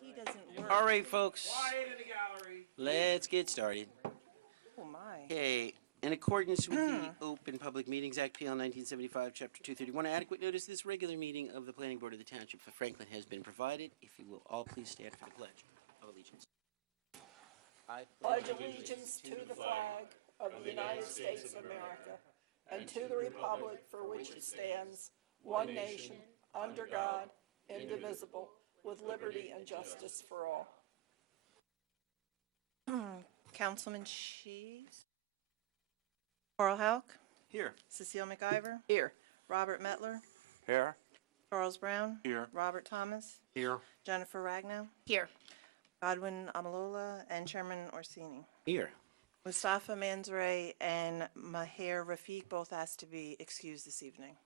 He doesn't work. All right, folks, Quiet in the gallery. let's get started. Oh, my. Okay, in accordance with the Open Public Meetings Act, PL 1975, Chapter 231, adequate notice of this regular meeting of the Planning Board of the Township of Franklin has been provided. If you will all please stand for the Pledge of Allegiance. I Pledge allegiance to the flag of the United States of America and to the republic for which it stands, one nation, under God, indivisible, with liberty and justice for all. Councilman Shees. Carl Hauk. Here. Cecile McIver. Here. Robert Mettler. Here. Charles Brown. Here. Robert Thomas. Here. Jennifer Ragnow. Here. Godwin Amalola and Chairman Orsini. Here. Mustafa Manzare and Maher Rafiq both asked to be excused this evening.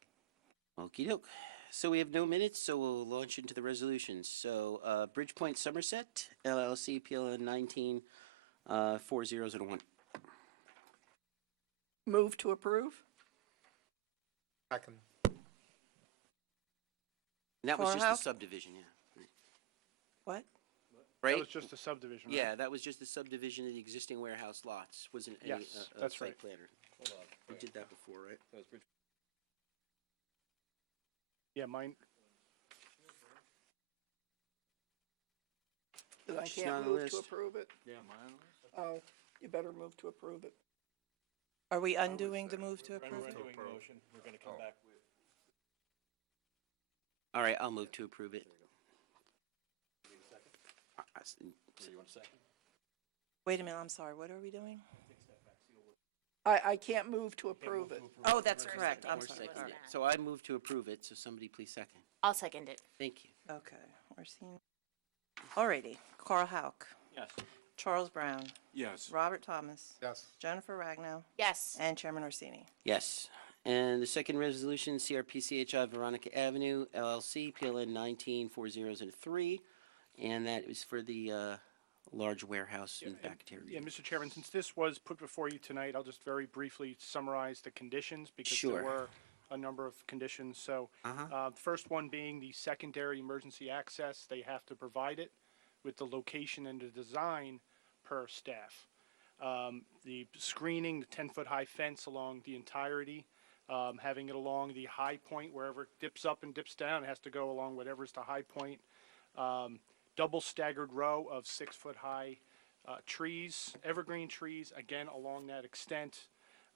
Okie doke. So we have no minutes, so we'll launch into the resolutions. So Bridgepoint Somerset, LLC, PLN 194001. Move to approve? Second. And that was just Carl? the subdivision, yeah. What? Right? That was just a subdivision, right? Yeah, that was just the subdivision of the existing warehouse lots. Wasn't any Yes, that's site right. planner. Hold on. We did that before, right? That was Yeah, mine, Because I She's not can't on the move to list. approve it. Yeah, mine. Oh, you better move to approve it. Are we undoing the move to approve it? Doing motion, we're gonna come back with. All right, I'll move to approve it. You want a second? Wait a minute, I'm sorry. What are we doing? I can't move to approve it. Oh, that's correct. I'm Or sorry. second All it. right. So I move to approve it, so somebody please second. I'll second it. Thank you. Okay. Orsini. Alrighty. Carl Hauk. Yes. Charles Brown. Yes. Robert Thomas. Yes. Jennifer Ragnow. Yes. And Chairman Orsini. Yes. And the second resolution, CRPCHI Veronica Avenue, LLC, PLN 194003, and that is for the large warehouse in Cafeteria. yeah, Mr. Chairman, since this was put before you tonight, I'll just very briefly summarize the conditions because Sure. there were a number of conditions. So, the first one being the secondary emergency access, they have to provide it with the location and the design per staff. The screening, the 10-foot high fence along the entirety, having it along the high point wherever it dips up and dips down, it has to go along whatever's the high point. Double staggered row of 6-foot high trees, evergreen trees, again along that extent.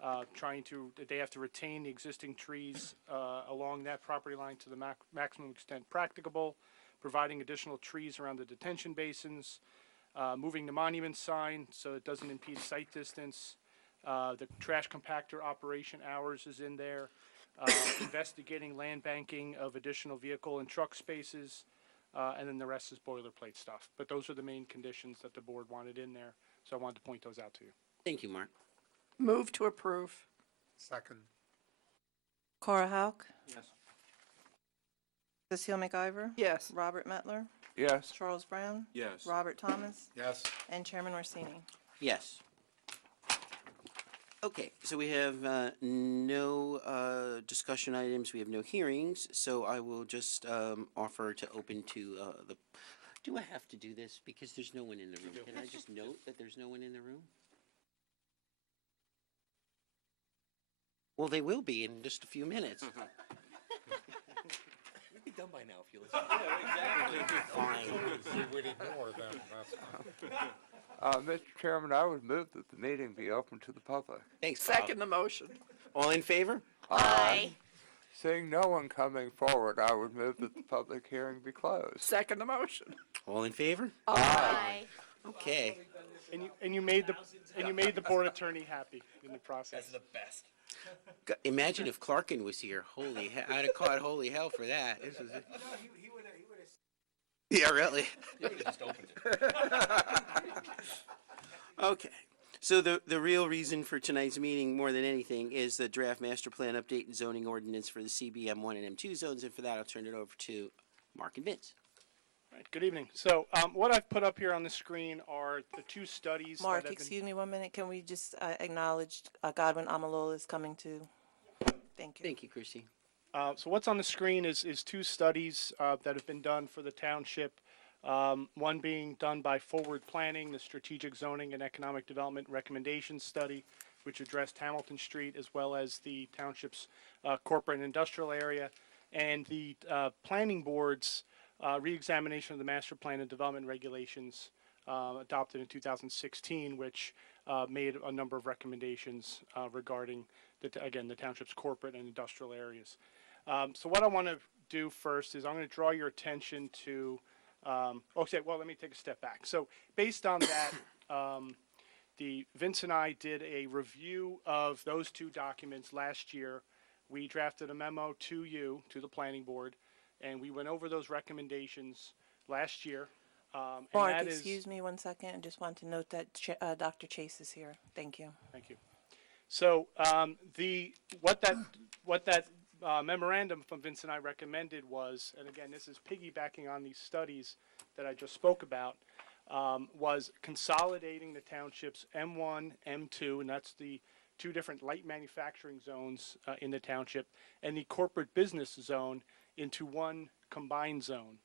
They have to retain the existing trees along that property line to the maximum extent practicable, providing additional trees around the detention basins, moving the monument sign so it doesn't impede sight distance. The trash compactor operation hours is in there. Investigating land banking of additional vehicle and truck spaces. And then the rest is boilerplate stuff. But those are the main conditions that the board wanted in there, so I wanted to point those out to you. Thank you, Mark. Move to approve. Second. Carl Hauk. Yes. Cecile McIver. Yes. Robert Mettler. Yes. Charles Brown. Yes. Robert Thomas. Yes. And Chairman Orsini. Yes. Okay, so we have no discussion items, we have no hearings, so I will just offer to open to the, do I have to do this? Because there's no one in the room. Can I just note that there's no one in the room? Well, they will be in just a few minutes. We'd be done by now if you listen. Yeah, exactly. We would ignore them, Mr. Chairman, I would move that the meeting be open to the public. Thanks, Bob. Second the motion. All in favor? Aye. Seeing no one coming forward, I would move that the public hearing be closed. Second the motion. All in favor? Aye. Okay. And you made the board attorney happy in the process. That's the best. Imagine if Clarkin was here. Holy hell, I'd have caught holy hell for that. This is it. He would have. Yeah, really? He would have just opened it. Okay, so the real reason for tonight's meeting, more than anything, is the draft master plan update and zoning ordinance for the CBM1 and M2 zones, and for that, I'll turn it over to Mark and Vince. Right, good evening. So what I've put up here on the screen are the two studies. Mark, that have been, excuse me 1 minute. Can we just acknowledge Godwin Amalola is coming to? Thank you. Thank you, Chrissy. So what's on the screen is two studies that have been done for the township. One being done by Forward Planning, the Strategic Zoning and Economic Development Recommendations Study, which addressed Hamilton Street as well as the township's corporate and industrial area, and the Planning Board's reexamination of the Master Plan and Development Regulations adopted in 2016, which made a number of recommendations regarding, the township's corporate and industrial areas. So what I want to do first is I'm going to draw your attention to, let me take a step back. So based on that, Vince and I did a review of those two documents last year. We drafted a memo to you, to the planning board, and we went over those recommendations last year. Mark, excuse me 1 second. I just want to note that Dr. Chase is here. Thank you. Thank you. So what that memorandum from Vince and I recommended was, and again, this is piggybacking on these studies that I just spoke about, was consolidating the township's M1, M2, and that's the two different light manufacturing zones in the township, and the corporate business zone into one combined zone,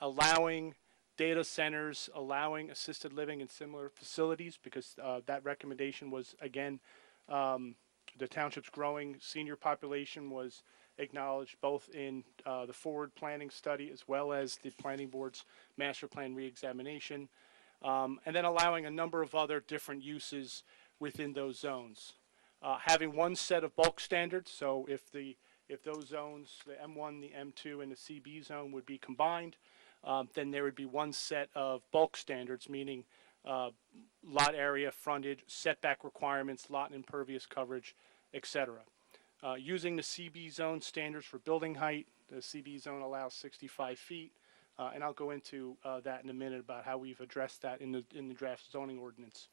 allowing data centers, allowing assisted living and similar facilities, because that recommendation was, again, the township's growing senior population was acknowledged both in the forward planning study as well as the planning board's master plan reexamination, and then allowing a number of other different uses within those zones. Having one set of bulk standards, so if those zones, the M1, the M2, and the CB zone would be combined, then there would be one set of bulk standards, meaning lot area, frontage, setback requirements, lot and impervious coverage, etc. Using the CB zone standards for building height, the CB zone allows 65 feet, and I'll go into that in a minute about how we've addressed that in the draft zoning ordinance.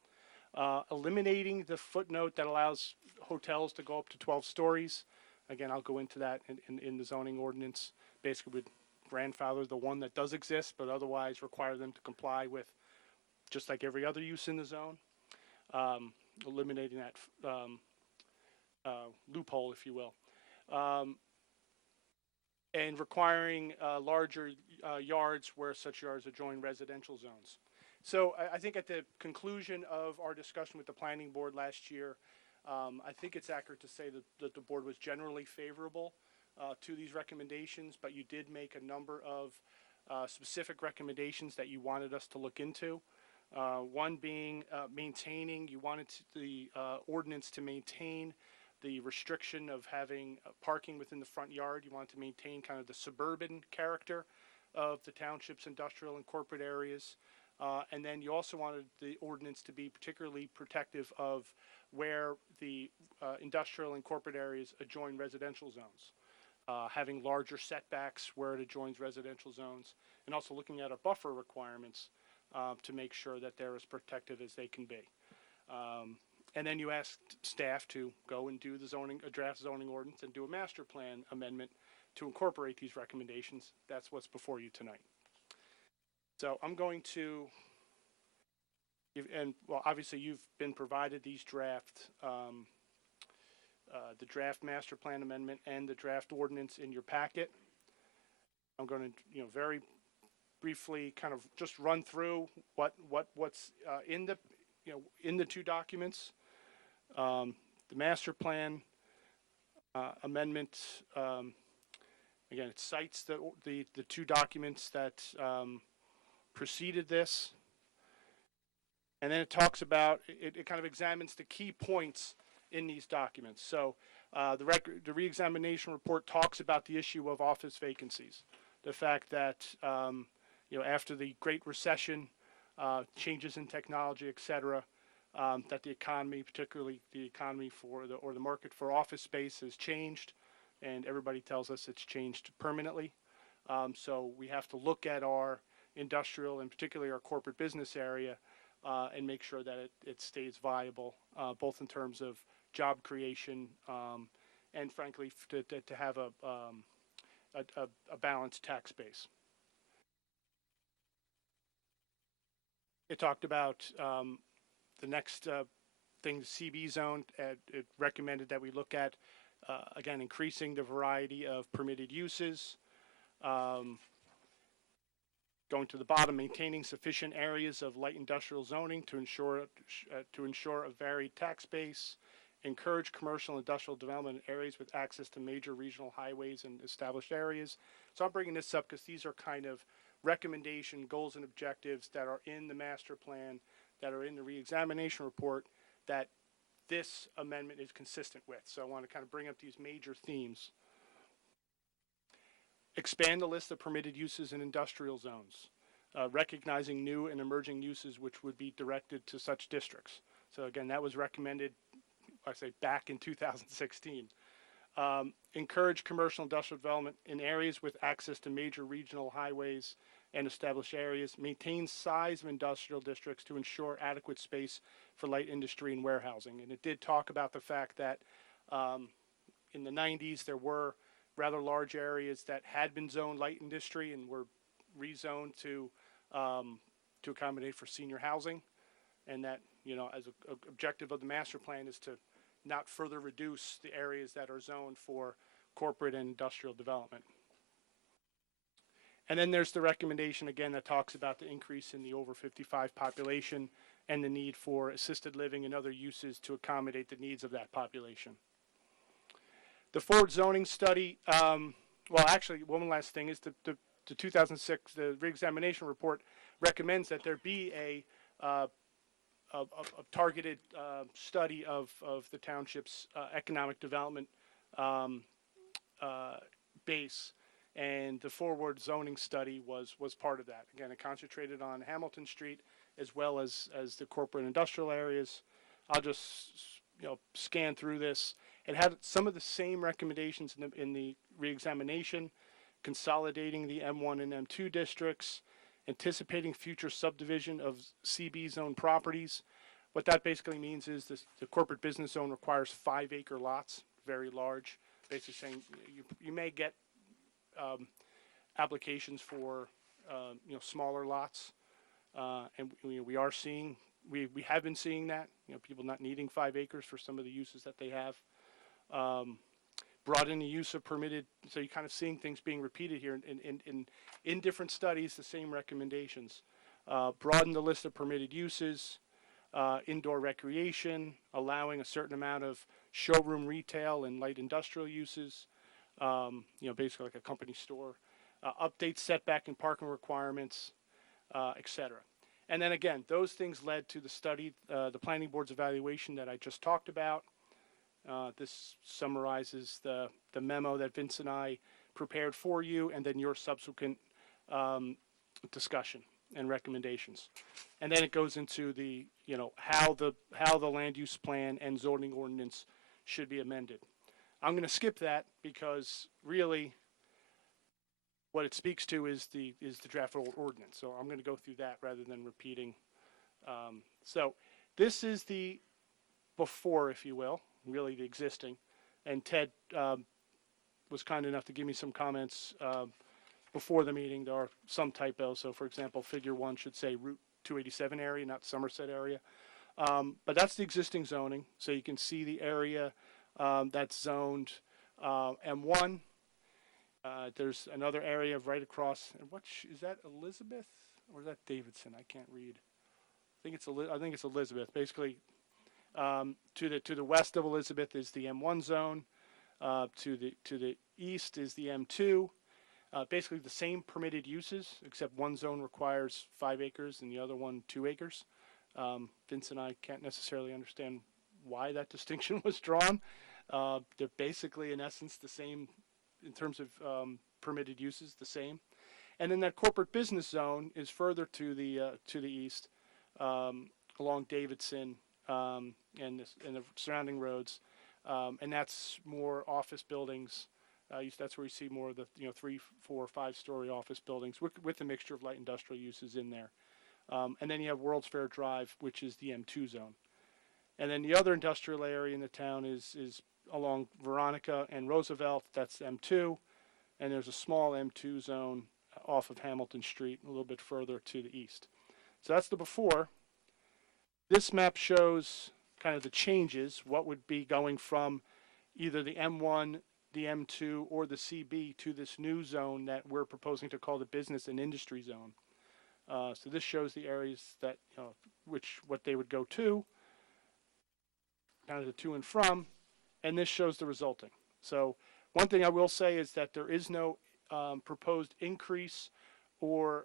Eliminating the footnote that allows hotels to go up to 12 stories. Again, I'll go into that in the zoning ordinance. Basically, would grandfather the one that does exist, but otherwise require them to comply with just like every other use in the zone. Eliminating that loophole, if you will. And requiring larger yards where such yards adjoin residential zones. So I think at the conclusion of our discussion with the planning board last year, I think it's accurate to say that the board was generally favorable to these recommendations, but you did make a number of specific recommendations that you wanted us to look into. One being maintaining, you wanted the ordinance to maintain the restriction of having parking within the front yard. You wanted to maintain kind of the suburban character of the township's industrial and corporate areas. And then you also wanted the ordinance to be particularly protective of where the industrial and corporate areas adjoin residential zones, having larger setbacks where it adjoins residential zones, and also looking at our buffer requirements to make sure that they're as protective as they can be. And then you asked staff to go and do a draft zoning ordinance and do a master plan amendment to incorporate these recommendations. That's what's before you tonight. So I'm going to, obviously you've been provided these the draft master plan amendment and the draft ordinance in your packet. I'm going to, very briefly kind of just run through what's in the two documents. The master plan amendment, again, it cites the two documents that preceded this, and then it talks about, it kind of examines the key points in these documents. So the reexamination report talks about the issue of office vacancies, the fact that after the Great Recession, changes in technology, et cetera, that the economy, particularly the economy or the market for office space, has changed, and everybody tells us it's changed permanently. So we have to look at our industrial and particularly our corporate business area and make sure that it stays viable, both in terms of job creation and frankly to have a balanced tax base. It talked about the next thing, the CB zone. It recommended that we look at, again, increasing the variety of permitted uses. Going to the bottom, maintaining sufficient areas of light industrial zoning to ensure a varied tax base, encourage commercial and industrial development in areas with access to major regional highways and established areas. So I'm bringing this up because these are kind of recommendation goals and objectives that are in the master plan, that are in the reexamination report, that this amendment is consistent with. So I want to kind of bring up these major themes. Expand the list of permitted uses in industrial zones, recognizing new and emerging uses which would be directed to such districts. So again, that was recommended, I say, back in 2016. Encourage commercial industrial development in areas with access to major regional highways and established areas. Maintain size of industrial districts to ensure adequate space for light industry and warehousing. And it did talk about the fact that in the 90s there were rather large areas that had been zoned light industry and were rezoned to accommodate for senior housing, and that, you know, as an objective of the master plan is to not further reduce the areas that are zoned for corporate and industrial development. And then there's the recommendation again that talks about the increase in the over 55 population and the need for assisted living and other uses to accommodate the needs of that population. The forward zoning study, well, actually, one last thing is the 2006, the reexamination report recommends that there be a targeted study of the township's economic development base, and the forward zoning study was part of that. Again, it concentrated on Hamilton Street as well as the corporate industrial areas. I'll just, you know, scan through this. It had some of the same recommendations in the reexamination, consolidating the M1 and M2 districts, anticipating future subdivision of CB zone properties. What that basically means is the corporate business zone requires 5-acre lots, very large, basically saying you may get applications for you know, smaller lots, and we are seeing, we have been seeing that, you know, people not needing 5 acres for some of the uses that they have. Broaden the use of permitted, so you're kind of seeing things being repeated here in different studies, the same recommendations. Broaden the list of permitted uses, indoor recreation, allowing a certain amount of showroom retail and light industrial uses, you know, basically like a company store, update setback and parking requirements, etc. And then again, those things led to the study, the planning board's evaluation that I just talked about. This summarizes the memo that Vince and I prepared for you, and then your subsequent discussion and recommendations. And then it goes into the, you know, how the land use plan and zoning ordinance should be amended. I'm going to skip that because really what it speaks to is the draft ordinance. So I'm going to go through that rather than repeating. So this is the before, if you will, really the existing. And Ted was kind enough to give me some comments before the meeting. There are some typos. So for example, figure 1 should say Route 287 area, not Somerset area. But that's the existing zoning. So you can see the area that's zoned M1. There's another area right across. What is that, Elizabeth or is that Davidson? I can't read. I think it's Elizabeth. Basically, to the west of Elizabeth is the M1 zone. To the east is the M2. Basically the same permitted uses, except one zone requires 5 acres and the other one 2 acres. Vince and I can't necessarily understand why that distinction was drawn. They're basically, in essence, the same in terms of permitted uses, the same. And then that corporate business zone is further to the east, along Davidson and the surrounding roads, and that's more office buildings. That's where you see more of the 3, 4, 5-story office buildings with a mixture of light industrial uses in there. And then you have World's Fair Drive, which is the M2 zone. And then the other industrial area in the town is along Veronica and Roosevelt. That's M2. And there's a small M2 zone off of Hamilton Street, a little bit further to the east. So that's the before. This map shows kind of the changes, what would be going from either the M1, the M2, or the CB to this new zone that we're proposing to call the business and industry zone. So this shows the areas that, what they would go to, kind of the to and from, and this shows the resulting. So one thing I will say is that there is no proposed increase or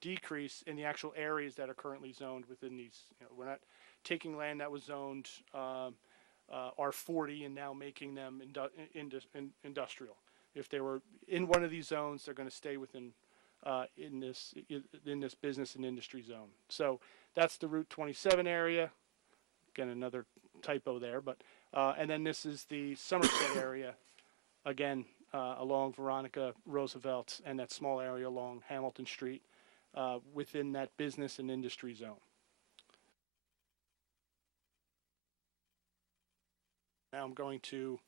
decrease in the actual areas that are currently zoned within these. We're not taking land that was zoned R40 and now making them industrial. If they were in one of these zones, they're going to stay within in this business and industry zone. So that's the Route 27 area. Again, another typo there, but and then this is the Somerset area. Again, along Veronica Roosevelt and that small area along Hamilton Street within that business and industry zone. Now I'm going to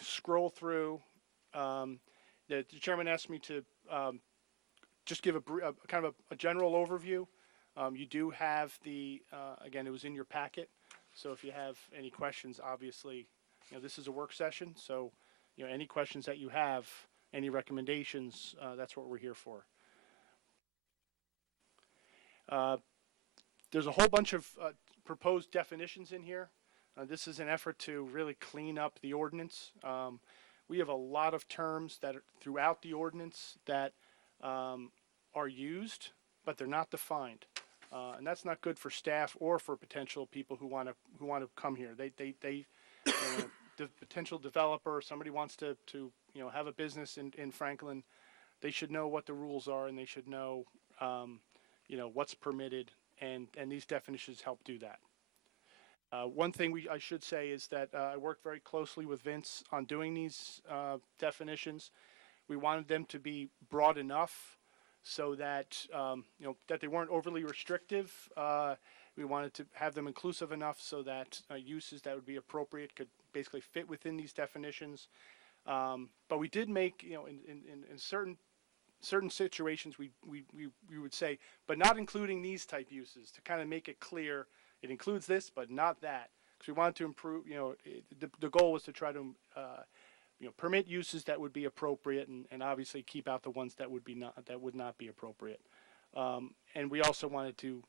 scroll through. The chairman asked me to just give a kind of a general overview. You do have again, it was in your packet. So if you have any questions, obviously, this is a work session. So, any questions that you have, any recommendations, that's what we're here for. There's a whole bunch of proposed definitions in here. This is an effort to really clean up the ordinance. We have a lot of terms that are throughout the ordinance that are used, but they're not defined. And that's not good for staff or for potential people who want to come here. The potential developer, somebody wants to have a business in Franklin, they should know what the rules are and they should know what's permitted, and these definitions help do that. One thing I should say is that I worked very closely with Vince on doing these definitions. We wanted them to be broad enough so that that they weren't overly restrictive. We wanted to have them inclusive enough so that uses that would be appropriate could basically fit within these definitions. But we did make, in certain situations, we would say, but not including these type uses, to kind of make it clear it includes this, but not that, because we wanted to improve. The goal was to try to permit uses that would be appropriate, and obviously keep out the ones that would not be appropriate. And we also wanted to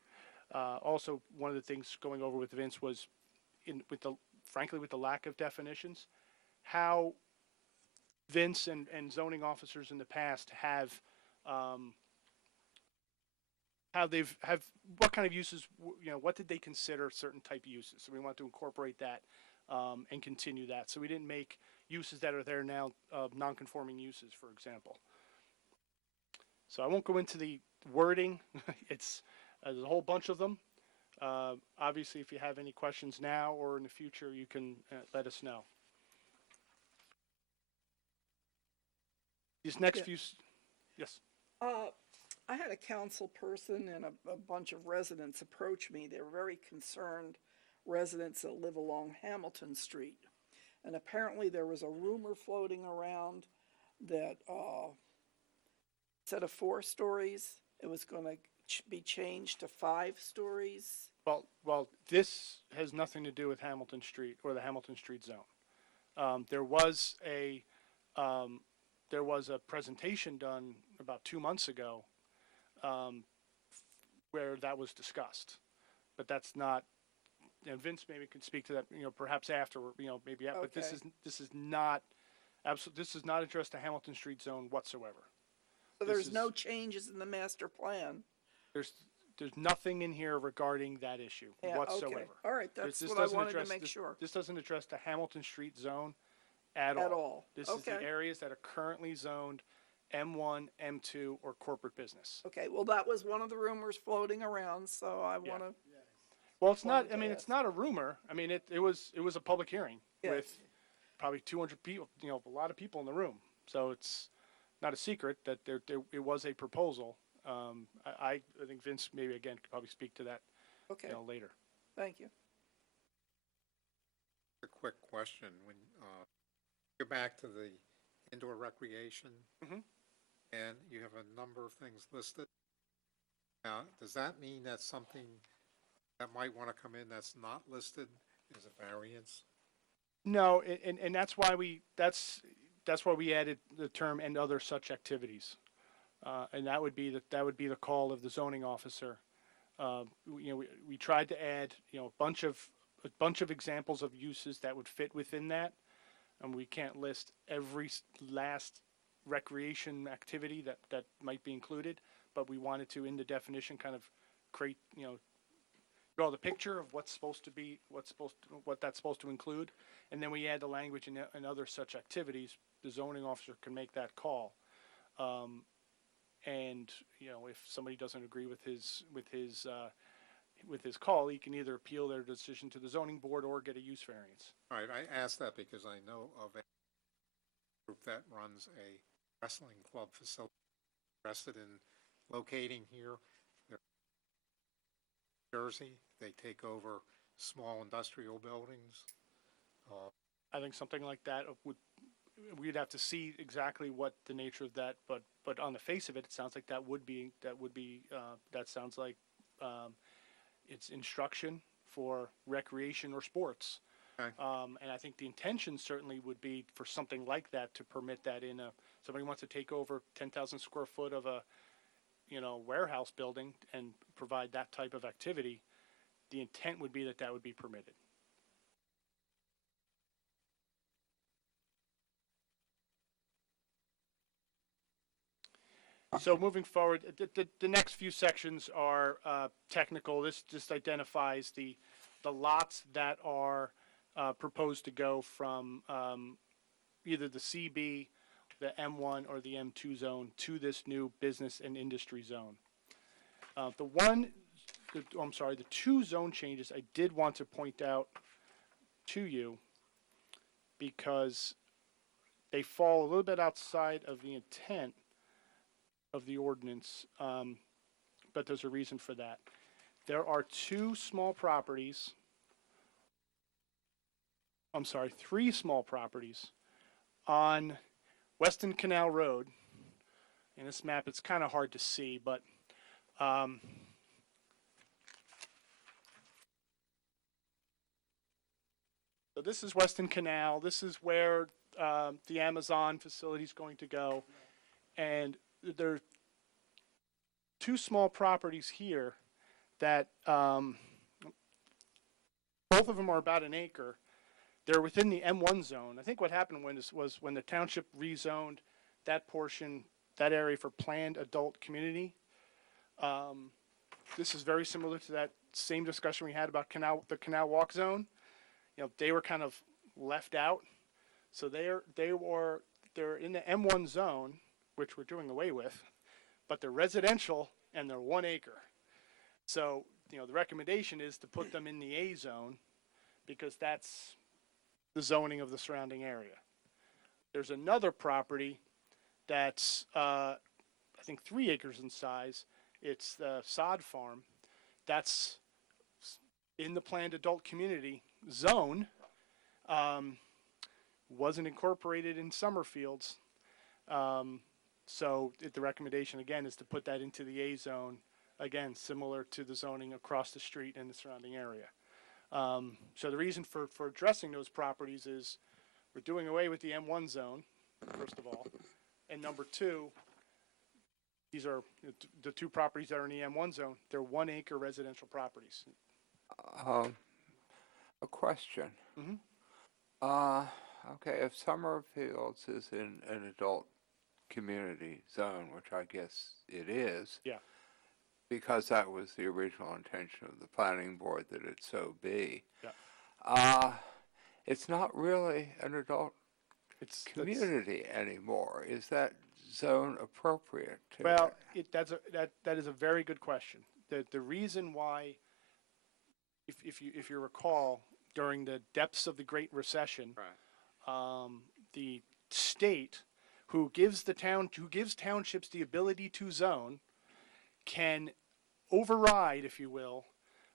also, one of the things going over with Vince was frankly with the lack of definitions, how Vince and zoning officers in the past have what kind of uses, what did they consider certain type of uses. So we want to incorporate that and continue that. So we didn't make uses that are there now non-conforming uses, for example. So I won't go into the wording. There's a whole bunch of them. Obviously, if you have any questions now or in the future, you can let us know. These next few, yes. I had a council person and a bunch of residents approach me. They were very concerned, residents that live along Hamilton Street. And apparently there was a rumor floating around that instead of 4 stories, it was going to be changed to 5 stories. Well, this has nothing to do with Hamilton Street or the Hamilton Street zone. There was a presentation done about 2 months ago where that was discussed, but that's not. Vince maybe could speak to that. Perhaps after. Maybe. Okay. But this is not. This is not addressed to Hamilton Street zone whatsoever. So there's no changes in the master plan. There's nothing in here regarding that issue whatsoever. Okay. All right, that's what I wanted to make sure. This doesn't address the Hamilton Street zone at all. This is the areas that are currently zoned M1, M2, or corporate business. Okay, well, that was one of the rumors floating around, so I want to. Well, it's not. I mean, it's not a rumor. I mean, it was a public hearing with probably 200 people. A lot of people in the room. So it's not a secret that it was a proposal. I think Vince maybe again could probably speak to that. Okay. Later. Thank you. A quick question. When go back to the indoor recreation, and you have a number of things listed. Now, does that mean that something that might want to come in that's not listed is a variance? No, and that's why we added the term "and other such activities." And that would be the call of the zoning officer. We tried to add, a bunch of examples of uses that would fit within that. And we can't list every last recreation activity that might be included, but we wanted to, in the definition, kind of create, draw the picture of what that's supposed to include. And then we add the language and other such activities. The zoning officer can make that call. And if somebody doesn't agree with his call, he can either appeal their decision to the zoning board or get a use variance. All right, I asked that because I know of a group that runs a wrestling club facility interested in locating here. They're in Jersey, they take over small industrial buildings. I think something like that we'd have to see exactly what the nature of that, but on the face of it, it sounds like that sounds like it's instruction for recreation or sports. Okay. And I think the intention certainly would be for something like that to permit that in somebody wants to take over 10,000 square foot of a, warehouse building and provide that type of activity. The intent would be that would be permitted. So moving forward, the next few sections are technical. This just identifies the lots that are proposed to go from either the CB, the M1, or the M2 zone to this new business and industry zone. The two zone changes I did want to point out to you because they fall a little bit outside of the intent of the ordinance, but there's a reason for that. There are three small properties on Weston Canal Road. In this map, it's kind of hard to see, but so this is Weston Canal. This is where the Amazon facility is going to go, and there are two small properties here that both of them are about an acre. They're within the M1 zone. I think what happened was when the township rezoned that portion, that area for planned adult community. This is very similar to that same discussion we had about the Canal Walk zone. They were kind of left out. So they're in the M1 zone, which we're doing away with, but they're residential and they're 1 acre. So, the recommendation is to put them in the A zone because that's the zoning of the surrounding area. There's another property that's, I think 3 acres in size. It's the sod farm. That's in the planned adult community zone. Wasn't incorporated in Summerfields. So the recommendation, again, is to put that into the A zone, again, similar to the zoning across the street in the surrounding area. So the reason for addressing those properties is we're doing away with the M1 zone, first of all. And number two, these are the two properties that are in the M1 zone. They're 1 acre residential properties. A question. Mm-hmm. Okay, if Summerfields is in an adult community zone, which I guess it is. Yeah. Because that was the original intention of the planning board that it so be. Yeah. It's not really an adult community anymore. Is that zone appropriate to Well, that is a very good question. The reason why, if you recall, during the depths of the Great Recession, Right. The state, who gives townships the ability to zone, can override, if you will,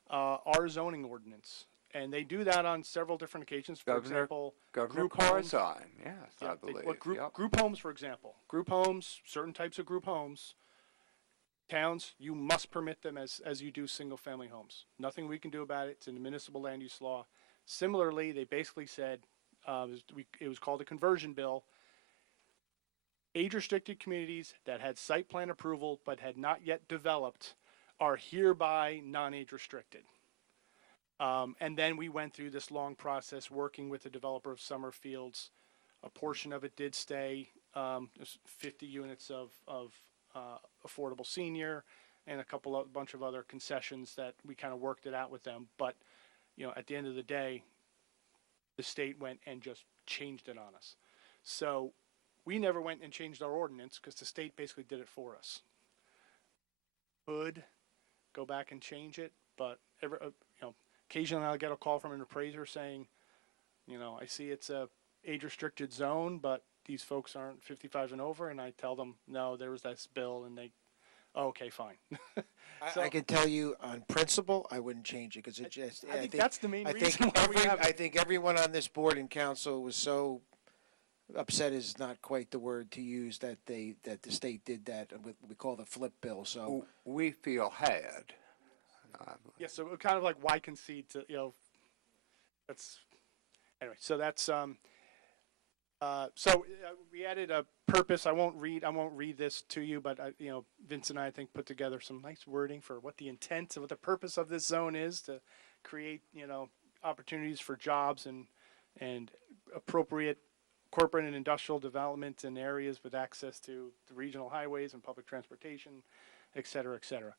our zoning ordinance, and they do that on several different occasions. For example, Governor group homes. Corzine, yes, I believe. Group homes, for example, certain types of group homes. Towns, you must permit them as you do single-family homes. Nothing we can do about it. It's in the municipal land use law. Similarly, they basically said it was called a conversion bill. age-restricted communities that had site plan approval but had not yet developed are hereby non-age restricted. And then we went through this long process working with the developer of Summerfields. A portion of it did stay. There's 50 units of affordable senior and a bunch of other concessions that we kind of worked it out with them. But, at the end of the day, the state went and just changed it on us. So we never went and changed our ordinance because the state basically did it for us. Could go back and change it, but occasionally I'll get a call from an appraiser saying, I see it's a age-restricted zone, but these folks aren't 55 and over, and I tell them, no, there was this bill, and they, okay, fine. So, I can tell you on principle, I wouldn't change it because it just. I think that's the main reason why we have I think everyone on this board and council was so upset is not quite the word to use that the state did that. We call the flip bill. So We feel had. Yeah, so kind of like why concede to that's anyway. So that's we added a purpose. I won't read this to you, but Vince and I think put together some nice wording for what the intent, what the purpose of this zone is to create opportunities for jobs and appropriate corporate and industrial development in areas with access to the regional highways and public transportation, et cetera, et cetera.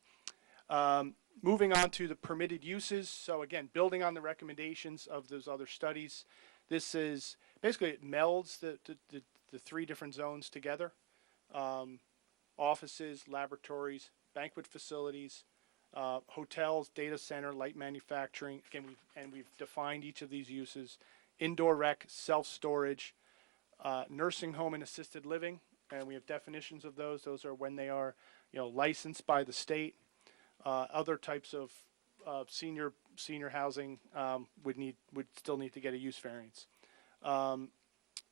Moving on to the permitted uses. So again, building on the recommendations of those other studies, this is basically it melds the three different zones together. Offices, laboratories, banquet facilities, hotels, data center, light manufacturing. Again, we've defined each of these uses. Indoor rec, self-storage, nursing home and assisted living, and we have definitions of those. Those are when they are licensed by the state. Other types of senior housing would still need to get a use variance.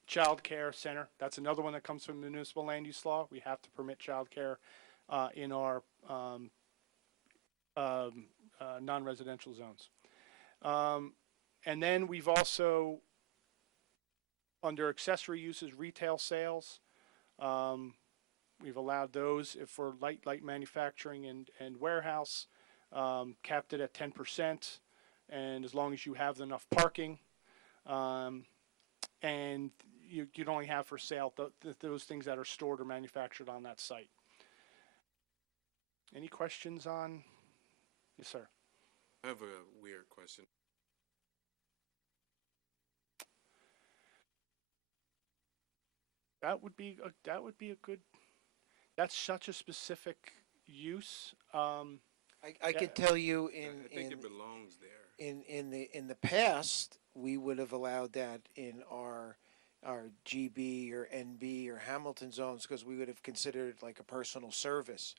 Child care center, that's another one that comes from the municipal land use law. We have to permit child care in our non-residential zones. And then we've also, under accessory uses, retail sales, we've allowed those for light manufacturing and warehouse, capped it at 10%, and as long as you have enough parking, and you'd only have for sale those things that are stored or manufactured on that site. Any questions on? Yes, sir. I have a weird question. That would be a good. That's such a specific use. I could tell you I think it belongs there. in the past we would have allowed that in our GB or NB or Hamilton zones because we would have considered it like a personal service.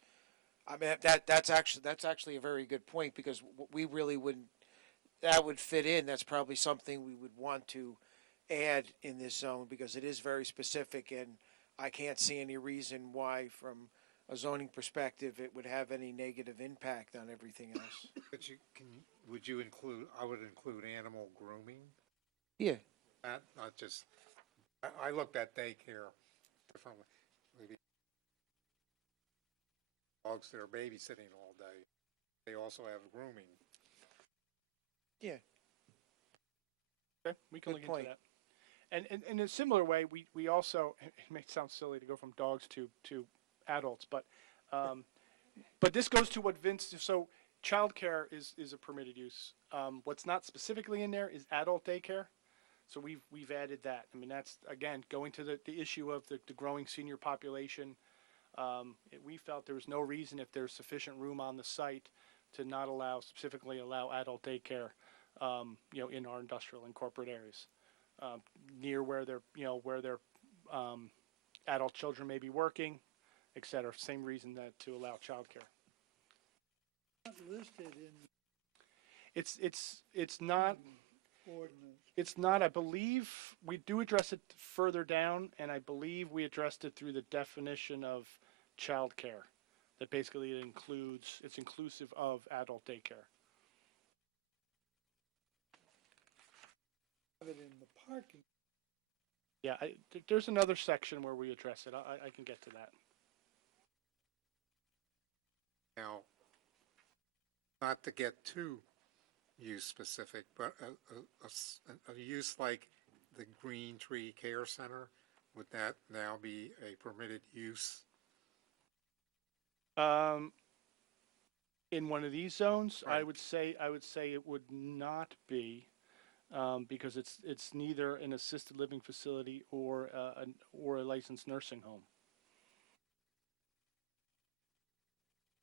I mean that's actually a very good point because we really wouldn't. That would fit in. That's probably something we would want to add in this zone because it is very specific, and I can't see any reason why, from a zoning perspective, it would have any negative impact on everything else. But would you include? I would include animal grooming. Yeah. That not just. I looked at daycare differently. Maybe dogs that are babysitting all day. They also have grooming. Yeah. Okay, we can Good look point. into that. And in a similar way, we also, it may sound silly to go from dogs to adults, but this goes to what Vince, so childcare is a permitted use. What's not specifically in there is adult daycare. So we've added that. I mean, that's, again, going to the issue of the growing senior population. We felt there was no reason, if there's sufficient room on the site, to not specifically allow adult daycare, in our industrial and corporate areas. Near where their adult children may be working, et cetera. Same reason that to allow childcare. Listed in It's not. ordinance. It's not. I believe we do address it further down, and I believe we addressed it through the definition of childcare. That basically it's inclusive of adult daycare. Have it in the parking. Yeah, there's another section where we address it. I can get to that. Now, not to get too use specific, but a use like the Green Tree Care Center, would that now be a permitted use? In one of these zones, I Right. would say it would not be, because it's neither an assisted living facility or a licensed nursing home.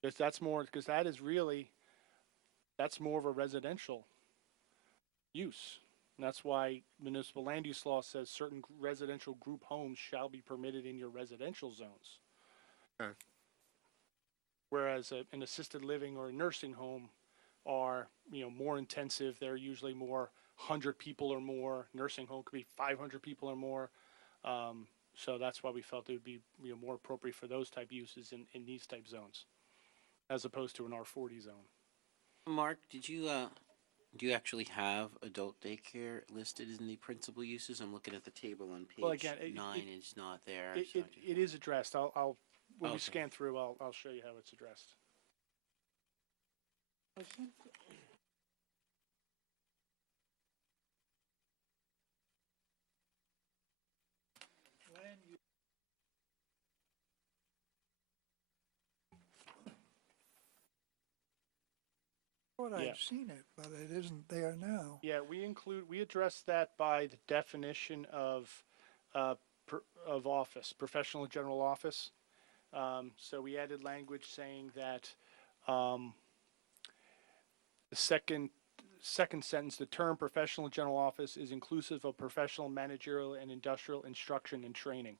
Because that's more of a residential use. And that's why municipal land use law says certain residential group homes shall be permitted in your residential zones. Okay. Whereas an assisted living or a nursing home are, more intensive. They're usually more 100 people or more. Nursing home could be 500 people or more. So that's why we felt it would be, more appropriate for those type uses in these type zones, as opposed to an R40 zone. Mark, do you actually have adult daycare listed in the principal uses? I'm looking at the table on page Well, again, 9, and it's not there. It is addressed. When we Okay. scan through, I'll show you how it's addressed. Thought Yeah. I'd seen it, but it isn't there now. Yeah, we address that by the definition of office, professional and general office. So we added language saying that the second sentence, the term professional and general office is inclusive of professional, managerial, and industrial instruction and training.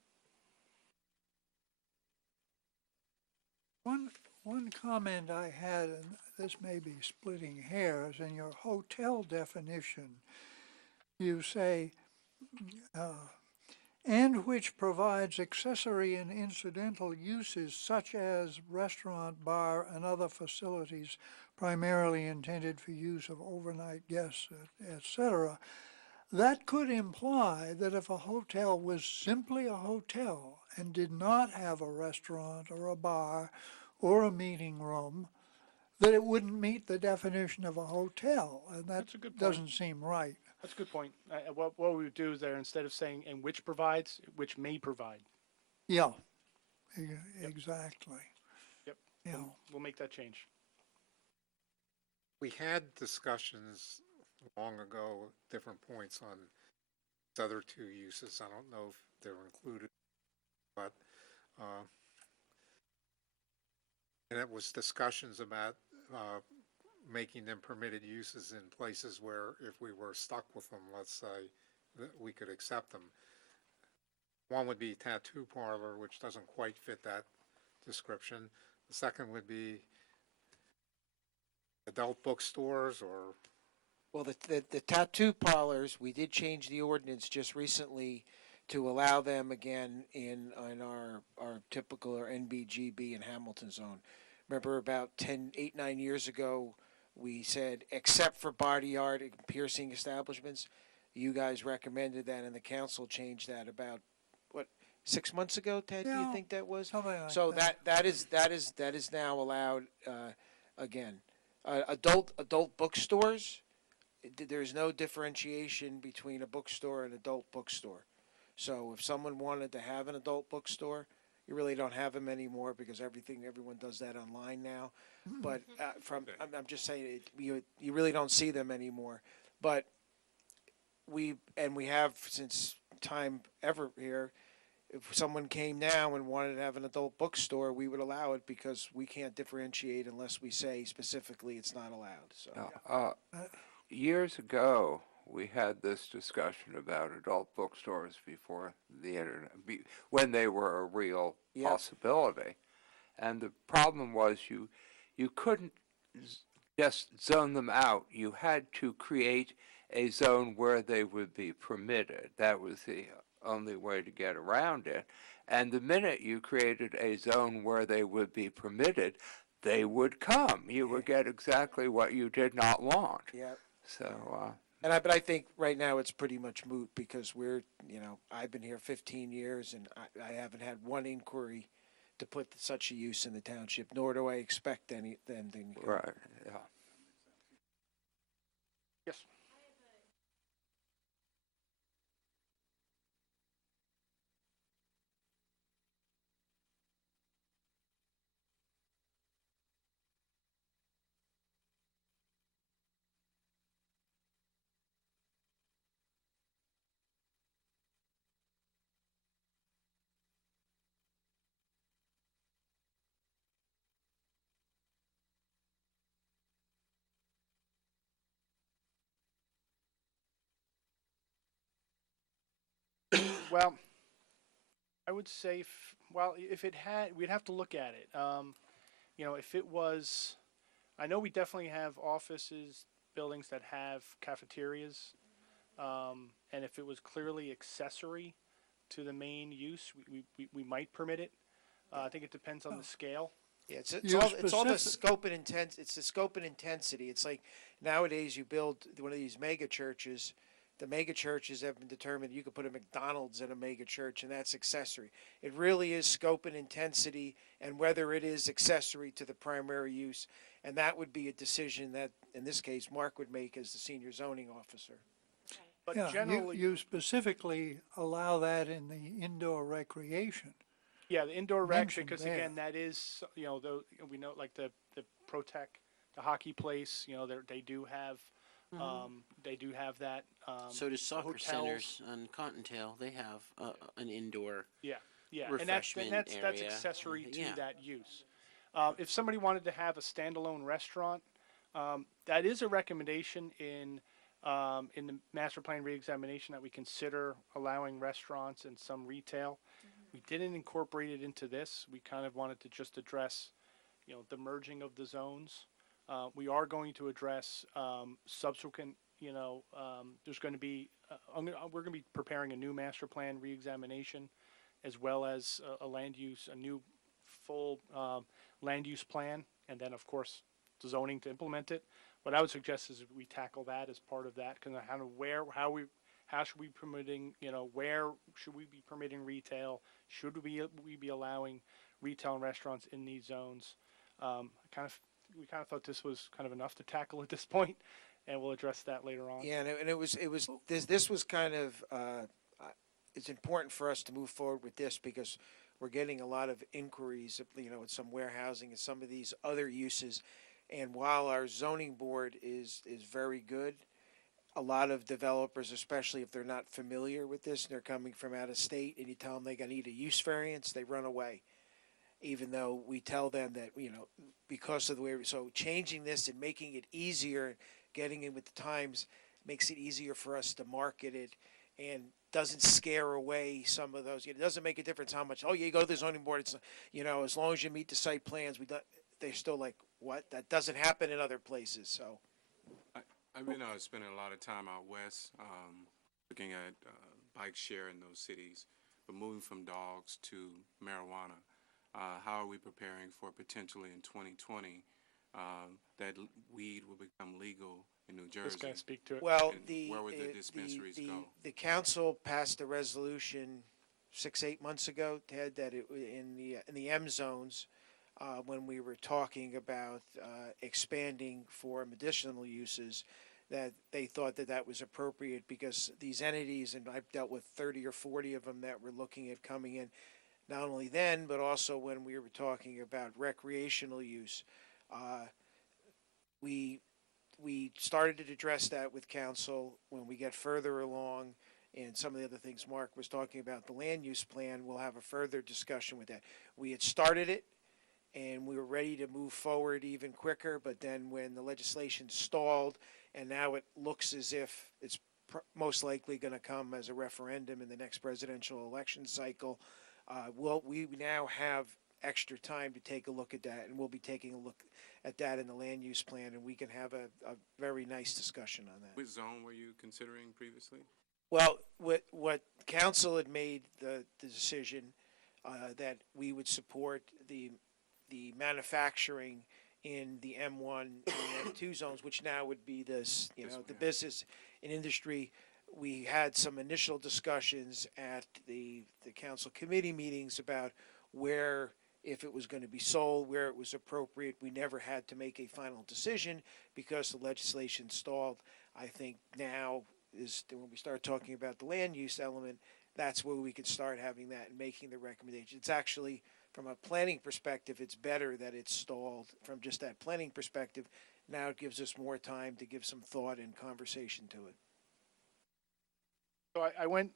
One comment I had, and this may be splitting hairs, in your hotel definition, you say, and which provides accessory and incidental uses such as restaurant, bar, and other facilities primarily intended for use of overnight guests, etc. That could imply that if a hotel was simply a hotel and did not have a restaurant or a bar or a meeting room, that it wouldn't meet the definition of a hotel, and that That's a good point. doesn't seem right. That's a good point. What we would do is there, instead of saying "and which provides," which may provide. Yeah, exactly. Yep. Yeah. We'll make that change. We had discussions long ago, different points on these other two uses. I don't know if they're included, but, and it was discussions about, making them permitted uses in places where if we were stuck with them, let's say, that we could accept them. One would be tattoo parlor, which doesn't quite fit that description. The second would be adult bookstores or. Well, the tattoo parlors, we did change the ordinance just recently to allow them again in our typical or NBGB and Hamilton zone. Remember about 8, 9 years ago, we said, except for body art and piercing establishments. You guys recommended that, and the council changed that about, 6 months ago, Ted? Do you Yeah, think that was? something like So that. that is now allowed, again. Adult bookstores, there's no differentiation between a bookstore and adult bookstore. So if someone wanted to have an adult bookstore, you really don't have them anymore because everyone does that online now. But I'm just saying, you really don't see them anymore. But we have since time ever here. If someone came now and wanted to have an adult bookstore, we would allow it because we can't differentiate unless we say specifically it's not allowed. So Years ago, we had this discussion about adult bookstores before the internet, when they were a real possibility. And the problem was you couldn't just zone them out. You had to create a zone where they would be permitted. That was the only way to get around it. And the minute you created a zone where they would be permitted, they would come. You would get exactly what you did not want. yeah. So But I think right now it's pretty much moot because I've been here 15 years and I haven't had one inquiry to put such a use in the township, nor do I expect anything. Right, yeah. Yes. Well, I would say, if it had, we'd have to look at it. If it was, I know we definitely have offices, buildings that have cafeterias, and if it was clearly accessory to the main use, we might permit it. I think it depends on the scale. Yeah, it's You're all the specific- scope and intent. It's the scope and intensity. It's like nowadays you build one of these mega churches. The mega churches have been determined you could put a McDonald's in a mega church, and that's accessory. It really is scope and intensity, and whether it is accessory to the primary use, and that would be a decision that, in this case, Mark would make as the senior zoning officer. But Yeah, generally, you specifically allow that in the indoor recreation. yeah, the indoor rec, mentioned because there. again, that is, we know like the Protec, the hockey place, they do have, that. So do soccer hotels. centers on Cottontail. They have an indoor. Yeah, yeah, refreshment and that's area. accessory to Yeah. that use. If somebody wanted to have a standalone restaurant, that is a recommendation in the master plan reexamination that we consider allowing restaurants and some retail. We didn't incorporate it into this. We kind of wanted to just address, the merging of the zones. We are going to address subsequent. There's going to be we're going to be preparing a new master plan reexamination, as well as a new full land use plan, and then of course the zoning to implement it. What I would suggest is we tackle that as part of that, because how should we be permitting, where should we be permitting retail? Should we be allowing retail and restaurants in these zones? We kind of thought this was kind of enough to tackle at this point, and we'll address that later on. Yeah, and it was this was kind of it's important for us to move forward with this because we're getting a lot of inquiries, with some warehousing and some of these other uses. And while our zoning board is very good, a lot of developers, especially if they're not familiar with this and they're coming from out of state, and you tell them they're going to need a use variance, they run away. Even though we tell them that, because of the way, so changing this and making it easier, getting in with the times, makes it easier for us to market it and doesn't scare away some of those. It doesn't make a difference how much, you go to the zoning board, it's, as long as you meet the site plans, they're still like, what? That doesn't happen in other places, so. I've been spending a lot of time out west, looking at bike share in those cities, but moving from dogs to marijuana. How are we preparing for potentially in 2020 that weed will become legal in New Jersey? This guy speak to it. Well, And where would the dispensaries go? The council passed a resolution 6-8 months ago, Ted, that in the M zones, when we were talking about expanding for medicinal uses, that they thought that was appropriate because these entities, and I've dealt with 30 or 40 of them that were looking at coming in, not only then, but also when we were talking about recreational use. We started to address that with council. When we get further along, and some of the other things Mark was talking about, the land use plan, we'll have a further discussion with that. We had started it, and we were ready to move forward even quicker, but then when the legislation stalled, and now it looks as if it's most likely going to come as a referendum in the next presidential election cycle, we now have extra time to take a look at that, and we'll be taking a look at that in the land use plan, and we can have a very nice discussion on that. Which zone were you considering previously? Well, what council had made the decision that we would support the manufacturing in the M1 and M2 zones, which now would be this, the business in industry. We had some initial discussions at the council committee meetings about where, if it was going to be sold, where it was appropriate. We never had to make a final decision because the legislation stalled. I think now is when we start talking about the land use element, that's where we could start having that and making the recommendation. It's actually, from a planning perspective, it's better that it's stalled from just that planning perspective. Now it gives us more time to give some thought and conversation to it. So I went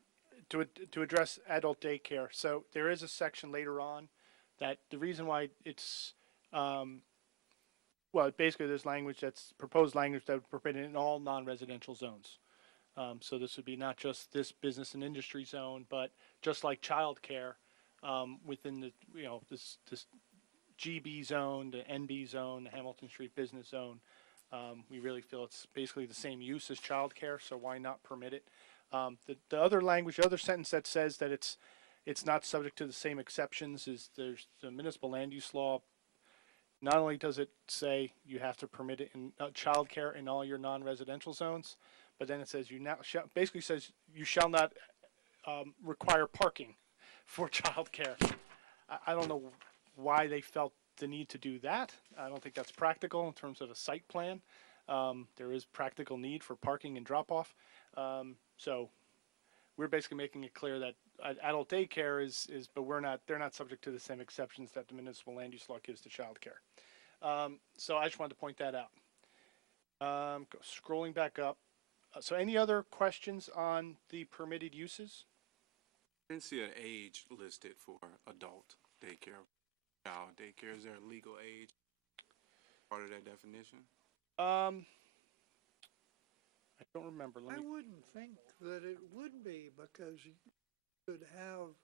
to address adult daycare. So there is a section later on that the reason why it's, well, basically there's language that's proposed language that would permit it in all non-residential zones. So this would be not just this business and industry zone, but just like childcare within the, this GB zone, the NB zone, the Hamilton Street Business Zone. We really feel it's basically the same use as childcare, so why not permit it? The other language, the other sentence that says that it's not subject to the same exceptions is there's the municipal land use law. Not only does it say you have to permit it in childcare in all your non-residential zones, but then it says basically says you shall not require parking for childcare. I don't know why they felt the need to do that. I don't think that's practical in terms of a site plan. There is practical need for parking and drop-off. So we're basically making it clear that adult daycare is, but they're not subject to the same exceptions that the municipal land use law gives to childcare. So I just wanted to point that out. Scrolling back up. So any other questions on the permitted uses? I didn't see an age listed for adult daycare, child daycare. Is there a legal age part of that definition? I don't remember. I wouldn't think that it would be, because you could have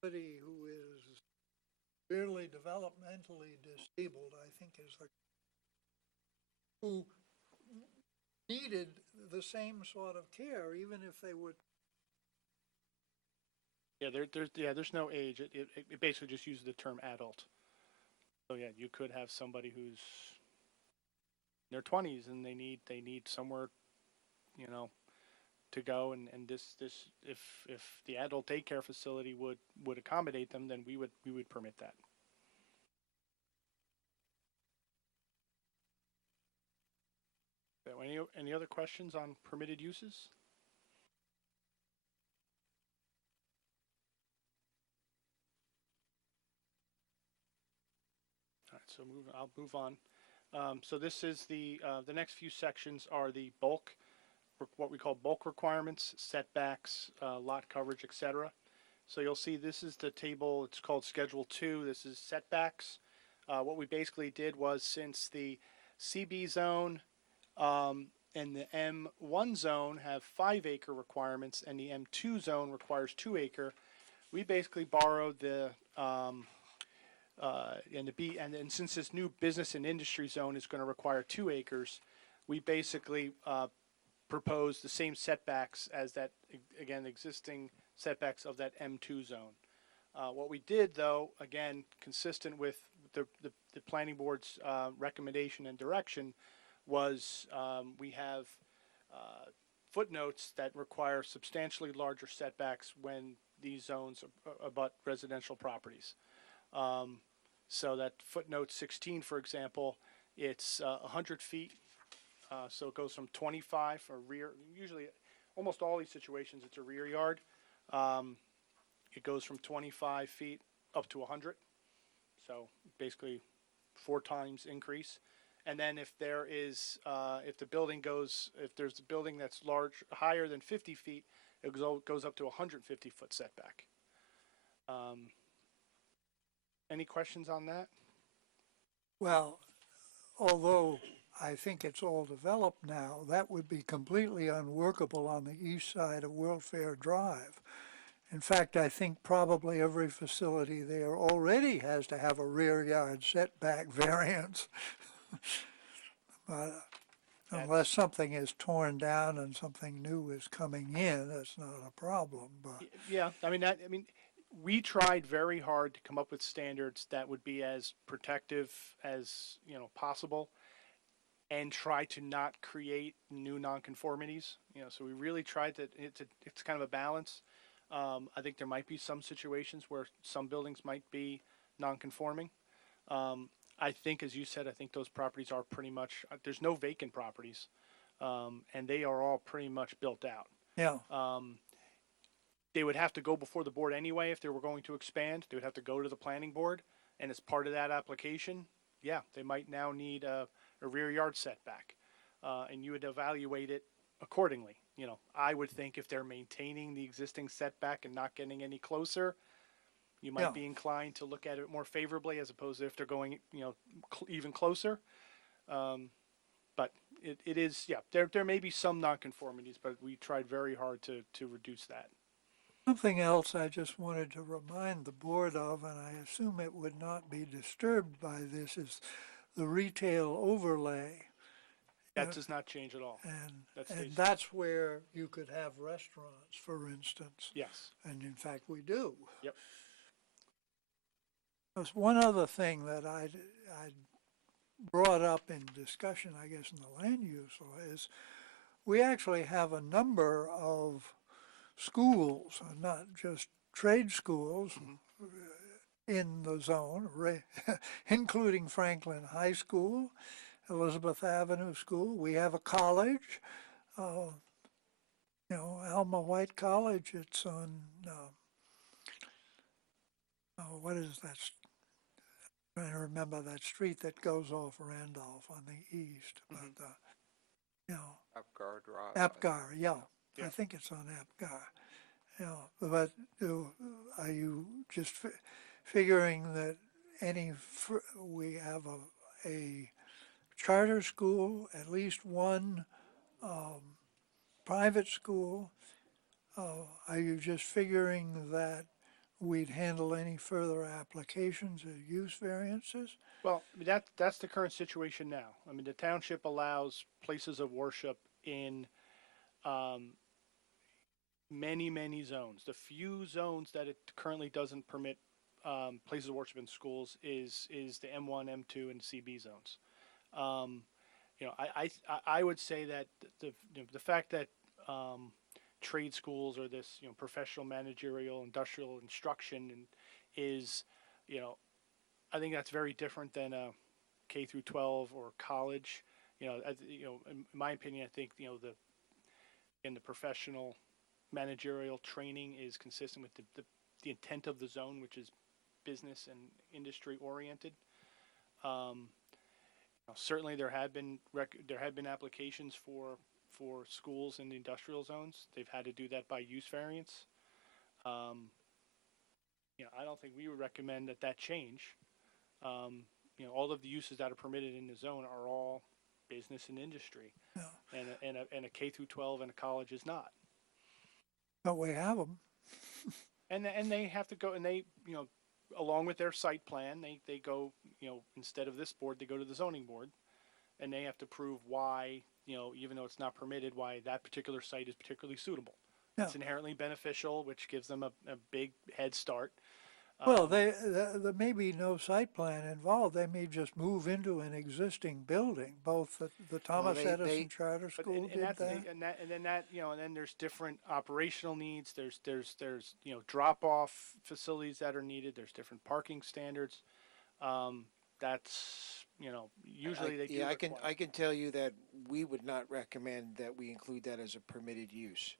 somebody who is severely developmentally disabled, I think is who needed the same sort of care, even if they would. Yeah, there's no age. It basically just uses the term adult. So yeah, you could have somebody who's in their 20s and they need somewhere, to go, and this if the adult daycare facility would accommodate them, then we would permit that. So any other questions on permitted uses? All right, so I'll move on. So this is the next few sections are the bulk, what we call bulk requirements, setbacks, lot coverage, etc. So you'll see this is the table. It's called Schedule 2. This is setbacks. What we basically did was, since the CB zone and the M1 zone have 5-acre requirements and the M2 zone requires 2-acre, we basically borrowed the and since this new business and industry zone is going to require 2 acres, we basically proposed the same setbacks as that, again, existing setbacks of that M2 zone. What we did, though, again, consistent with the planning board's recommendation and direction, was we have footnotes that require substantially larger setbacks when these zones abut residential properties. So that footnote 16, for example, it's 100 feet. So it goes from 25 for rear. Usually, almost all these situations, it's a rear yard. It goes from 25 feet up to 100. So basically 4 times increase. And then if there is, if there's a building that's higher than 50 feet, it goes up to 150-foot setback. Any questions on that? Well, although I think it's all developed now, that would be completely unworkable on the east side of World Fair Drive. In fact, I think probably every facility there already has to have a rear yard setback variance. But unless something is torn down and something new is coming in, that's not a problem. But yeah, I mean, we tried very hard to come up with standards that would be as protective as possible, and try to not create new nonconformities. So we really tried to. It's kind of a balance. I think there might be some situations where some buildings might be nonconforming. I think, as you said, I think those properties are pretty much. There's no vacant properties, and they are all pretty much built out. Yeah. They would have to go before the board anyway if they were going to expand. They would have to go to the planning board, and as part of that application, yeah, they might now need a rear yard setback, and you would evaluate it accordingly. I would think if they're maintaining the existing setback and not getting any closer, you might be inclined to look at it more favorably as opposed to if they're going, even closer. But it is, there may be some nonconformities, but we tried very hard to reduce that. Something else I just wanted to remind the board of, and I assume it would not be disturbed by this, is the retail overlay. That does not change at all. And that's where you could have restaurants, for instance. Yes. And in fact, we do. Yep. There's one other thing that I brought up in discussion, I guess, in the land use law is we actually have a number of schools, not just trade schools, in the zone, including Franklin High School, Elizabeth Avenue School. We have a college, Alma White College. It's on, what is that? I'm trying to remember that street that goes off Randolph on the east. But, Apgar Drive. Apgar, yeah. I think it's on Apgar. But are you just figuring that we have a charter school, at least one private school? Are you just figuring that we'd handle any further applications of use variances? Well, that's the current situation now. I mean, the township allows places of worship in many zones. The few zones that it currently doesn't permit places of worship in schools is the M1, M2, and CB zones. I would say that the fact that trade schools or this professional, managerial, industrial instruction is I think that's very different than a K through 12 or college. In my opinion, I think the professional managerial training is consistent with the intent of the zone, which is business and industry oriented. Certainly, there have been applications for schools in the industrial zones. They've had to do that by use variance. I don't think we would recommend that change. All of the uses that are permitted in the zone are all business and industry, and a K through 12 and a college is not. But we have them. And they have to go, and they along with their site plan, they go, instead of this board, they go to the zoning board, and they have to prove why, even though it's not permitted, why that particular site is particularly suitable. Yeah. It's inherently beneficial, which gives them a big head start. Well, there may be no site plan involved. They may just move into an existing building. Both the Thomas Edison Charter School did that. And then there's different operational needs. There's drop-off facilities that are needed. There's different parking standards. That's usually they do. Yeah, I can tell you that we would not recommend that we include that as a permitted use.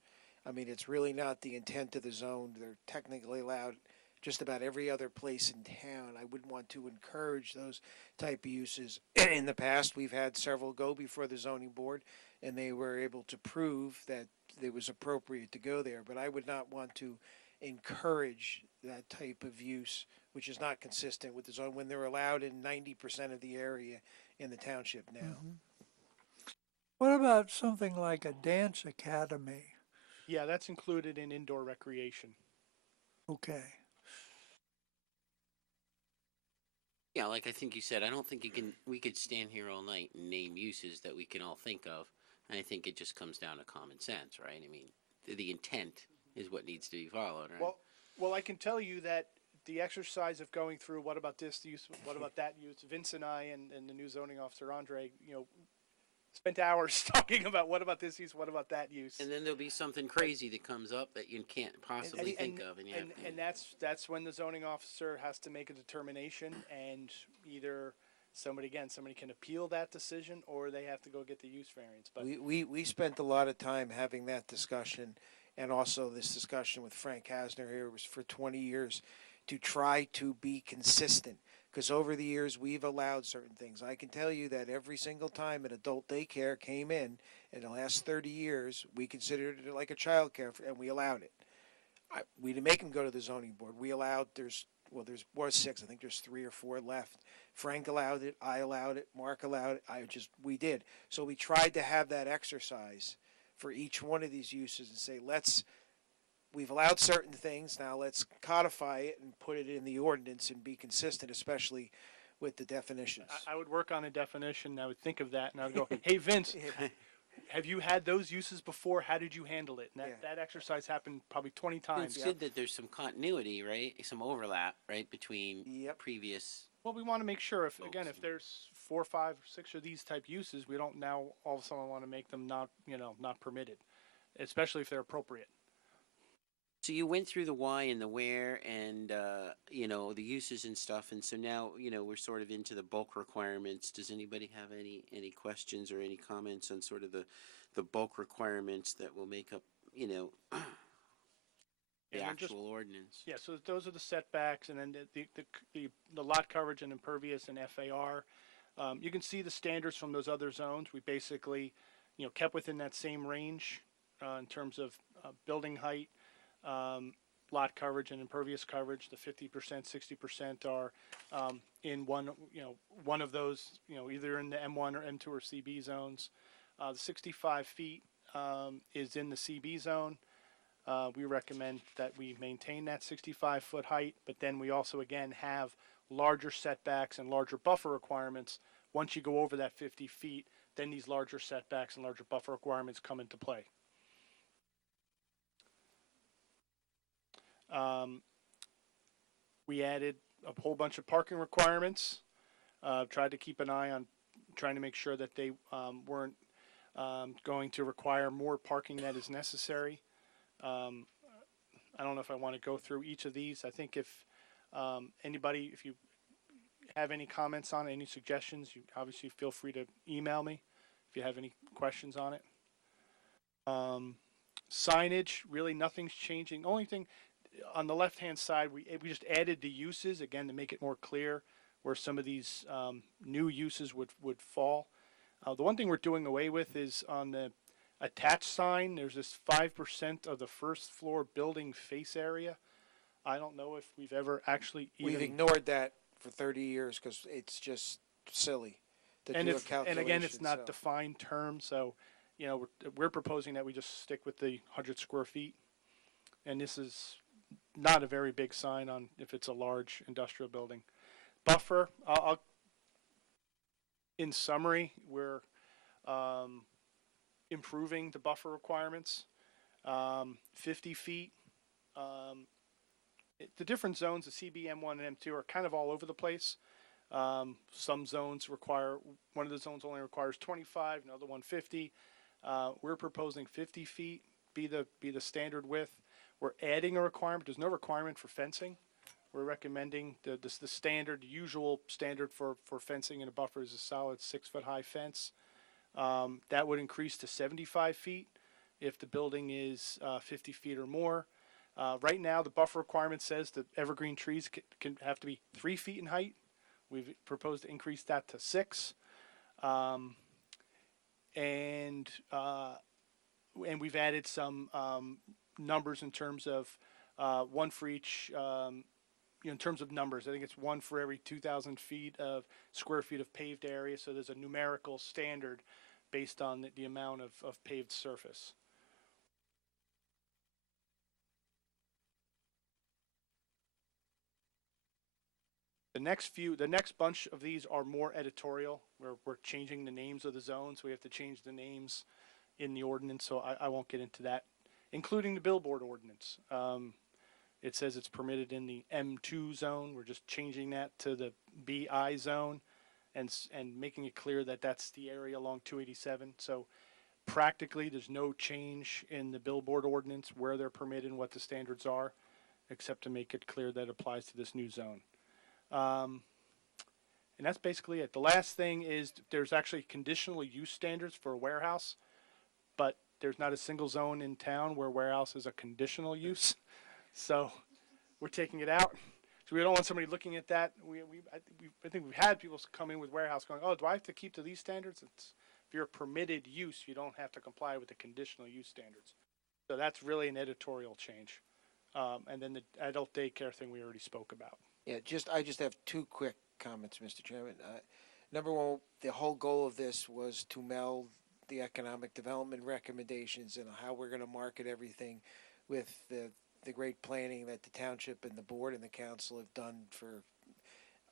I mean, it's really not the intent of the zone. They're technically allowed just about every other place in town. I wouldn't want to encourage those type of uses. In the past, we've had several go before the zoning board, and they were able to prove that it was appropriate to go there. But I would not want to encourage that type of use, which is not consistent with the zone, when they're allowed in 90% of the area in the township now. Mm-hmm. What about something like a dance academy? Yeah, that's included in indoor recreation. Okay. Yeah, like I think you said, I don't think we could stand here all night and name uses that we can all think of. And I think it just comes down to common sense, right? I mean, the intent is what needs to be followed, right? Well, I can tell you that the exercise of going through what about this use, what about that use, Vince and I and the new zoning officer, Andre, spent hours talking about what about this use, what about that use. And then there'll be something crazy that comes up that you can't possibly think of, and you have to. And that's when the zoning officer has to make a determination, and either somebody can appeal that decision, or they have to go get the use variance. But We spent a lot of time having that discussion, and also this discussion with Frank Hasner here was for 20 years to try to be consistent. Because over the years, we've allowed certain things. I can tell you that every single time an adult daycare came in the last 30 years, we considered it like a child care, and we allowed it. We didn't make them go to the zoning board. We allowed, there was 6, I think there's 3 or 4 left. Frank allowed it, I allowed it, Mark allowed it, we did. So we tried to have that exercise for each one of these uses and say, we've allowed certain things, now let's codify it and put it in the ordinance and be consistent, especially with the definitions. I would work on a definition, I would think of that, and I would go, hey, Vince, have you had those uses before? How did you handle it? And that exercise happened probably 20 times. It's good that there's some continuity, right? Some overlap, right, between previous. Well, we want to make sure, if there's 4, 5, 6 of these type uses, we don't now all of a sudden want to make them not permitted, especially if they're appropriate. So you went through the why and the where and, the uses and stuff. And so now, we're sort of into the bulk requirements. Does anybody have any questions or any comments on sort of the bulk requirements that will make up, the actual ordinance? Yeah, so those are the setbacks, and then the lot coverage and impervious and FAR. You can see the standards from those other zones. We basically, kept within that same range in terms of building height. Lot coverage and impervious coverage, the 50%, 60% are in one of those, either in the M1 or M2 or CB zones. The 65 feet is in the CB zone. We recommend that we maintain that 65-foot height, but then we also, again, have larger setbacks and larger buffer requirements. Once you go over that 50 feet, then these larger setbacks and larger buffer requirements come into play. We added a whole bunch of parking requirements, tried to keep an eye on trying to make sure that they weren't going to require more parking that is necessary. I don't know if I want to go through each of these. I think if if you have any comments on it, any suggestions, you obviously feel free to email me if you have any questions on it. Signage, really nothing's changing. The only thing on the left-hand side, we just added the uses, again, to make it more clear where some of these new uses would fall. The one thing we're doing away with is on the attached sign, there's this 5% of the first floor building face area. I don't know if we've ever actually We've ignored that for 30 years because it's just silly to do a calculation. And again, it's not defined term, so we're proposing that we just stick with the 100 square feet. And this is not a very big sign on if it's a large industrial building. Buffer, in summary, we're improving the buffer requirements. 50 feet. The different zones, the CB, M1, and M2 are kind of all over the place. Some zones one of the zones only requires 25, another one 50. We're proposing 50 feet be the standard width. We're adding a requirement. There's no requirement for fencing. We're recommending the standard, the usual standard for fencing in a buffer is a solid 6-foot high fence. That would increase to 75 feet if the building is 50 feet or more. Right now, the buffer requirement says that evergreen trees can have to be 3 feet in height. We've proposed to increase that to 6. And we've added some numbers in terms of one for each, in terms of numbers. I think it's 1 for every 2,000 square feet of paved area. So there's a numerical standard based on the amount of paved surface. The next bunch of these are more editorial. We're changing the names of the zones. We have to change the names in the ordinance, so I won't get into that, including the billboard ordinance. It says it's permitted in the M2 zone. We're just changing that to the BI zone. and making it clear that that's the area along 287. So practically, there's no change in the billboard ordinance where they're permitted and what the standards are, except to make it clear that it applies to this new zone. And that's basically it. The last thing is there's actually conditional use standards for a warehouse, but there's not a single zone in town where warehouse is a conditional use. So we're taking it out. So we don't want somebody looking at that. I think we've had people come in with warehouse going, oh, do I have to keep to these standards? If you're a permitted use, you don't have to comply with the conditional use standards. So that's really an editorial change. And then the adult daycare thing we already spoke about. Yeah, I just have two quick comments, Mr. Chairman. Number one, the whole goal of this was to meld the economic development recommendations and how we're going to market everything with the great planning that the township and the board and the council have done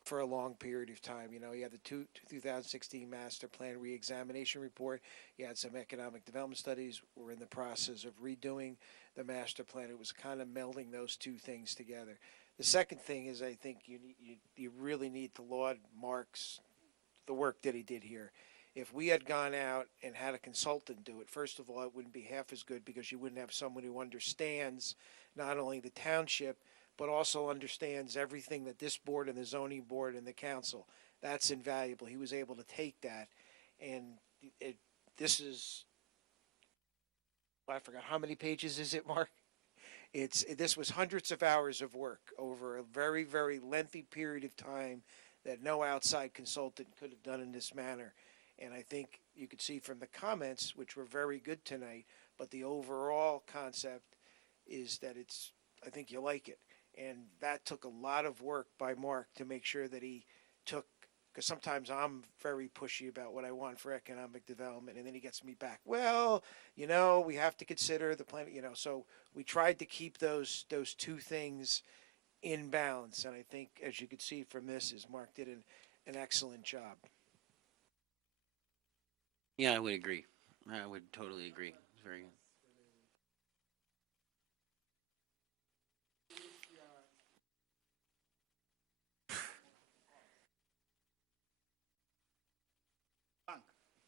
for a long period of time. You know, you had the 2016 master plan reexamination report. You had some economic development studies. We're in the process of redoing the master plan. It was kind of melding those two things together. The second thing is I think you really need to laud the work that he did here. If we had gone out and had a consultant do it, first of all, it wouldn't be half as good because you wouldn't have someone who understands not only the township, but also understands everything that this board and the zoning board and the council. That's invaluable. He was able to take that, and I forgot how many pages is it, Mark? This was hundreds of hours of work over a very, very lengthy period of time that no outside consultant could have done in this manner. And I think you could see from the comments, which were very good tonight, but the overall concept is that I think you like it. And that took a lot of work by Mark to make sure that he took, because sometimes I'm very pushy about what I want for economic development, and then he gets me back. Well, we have to consider the plan, so we tried to keep those two things in balance. And I think, as you could see from this, is Mark did an excellent job. Yeah, I would agree. I would totally agree. It's very good.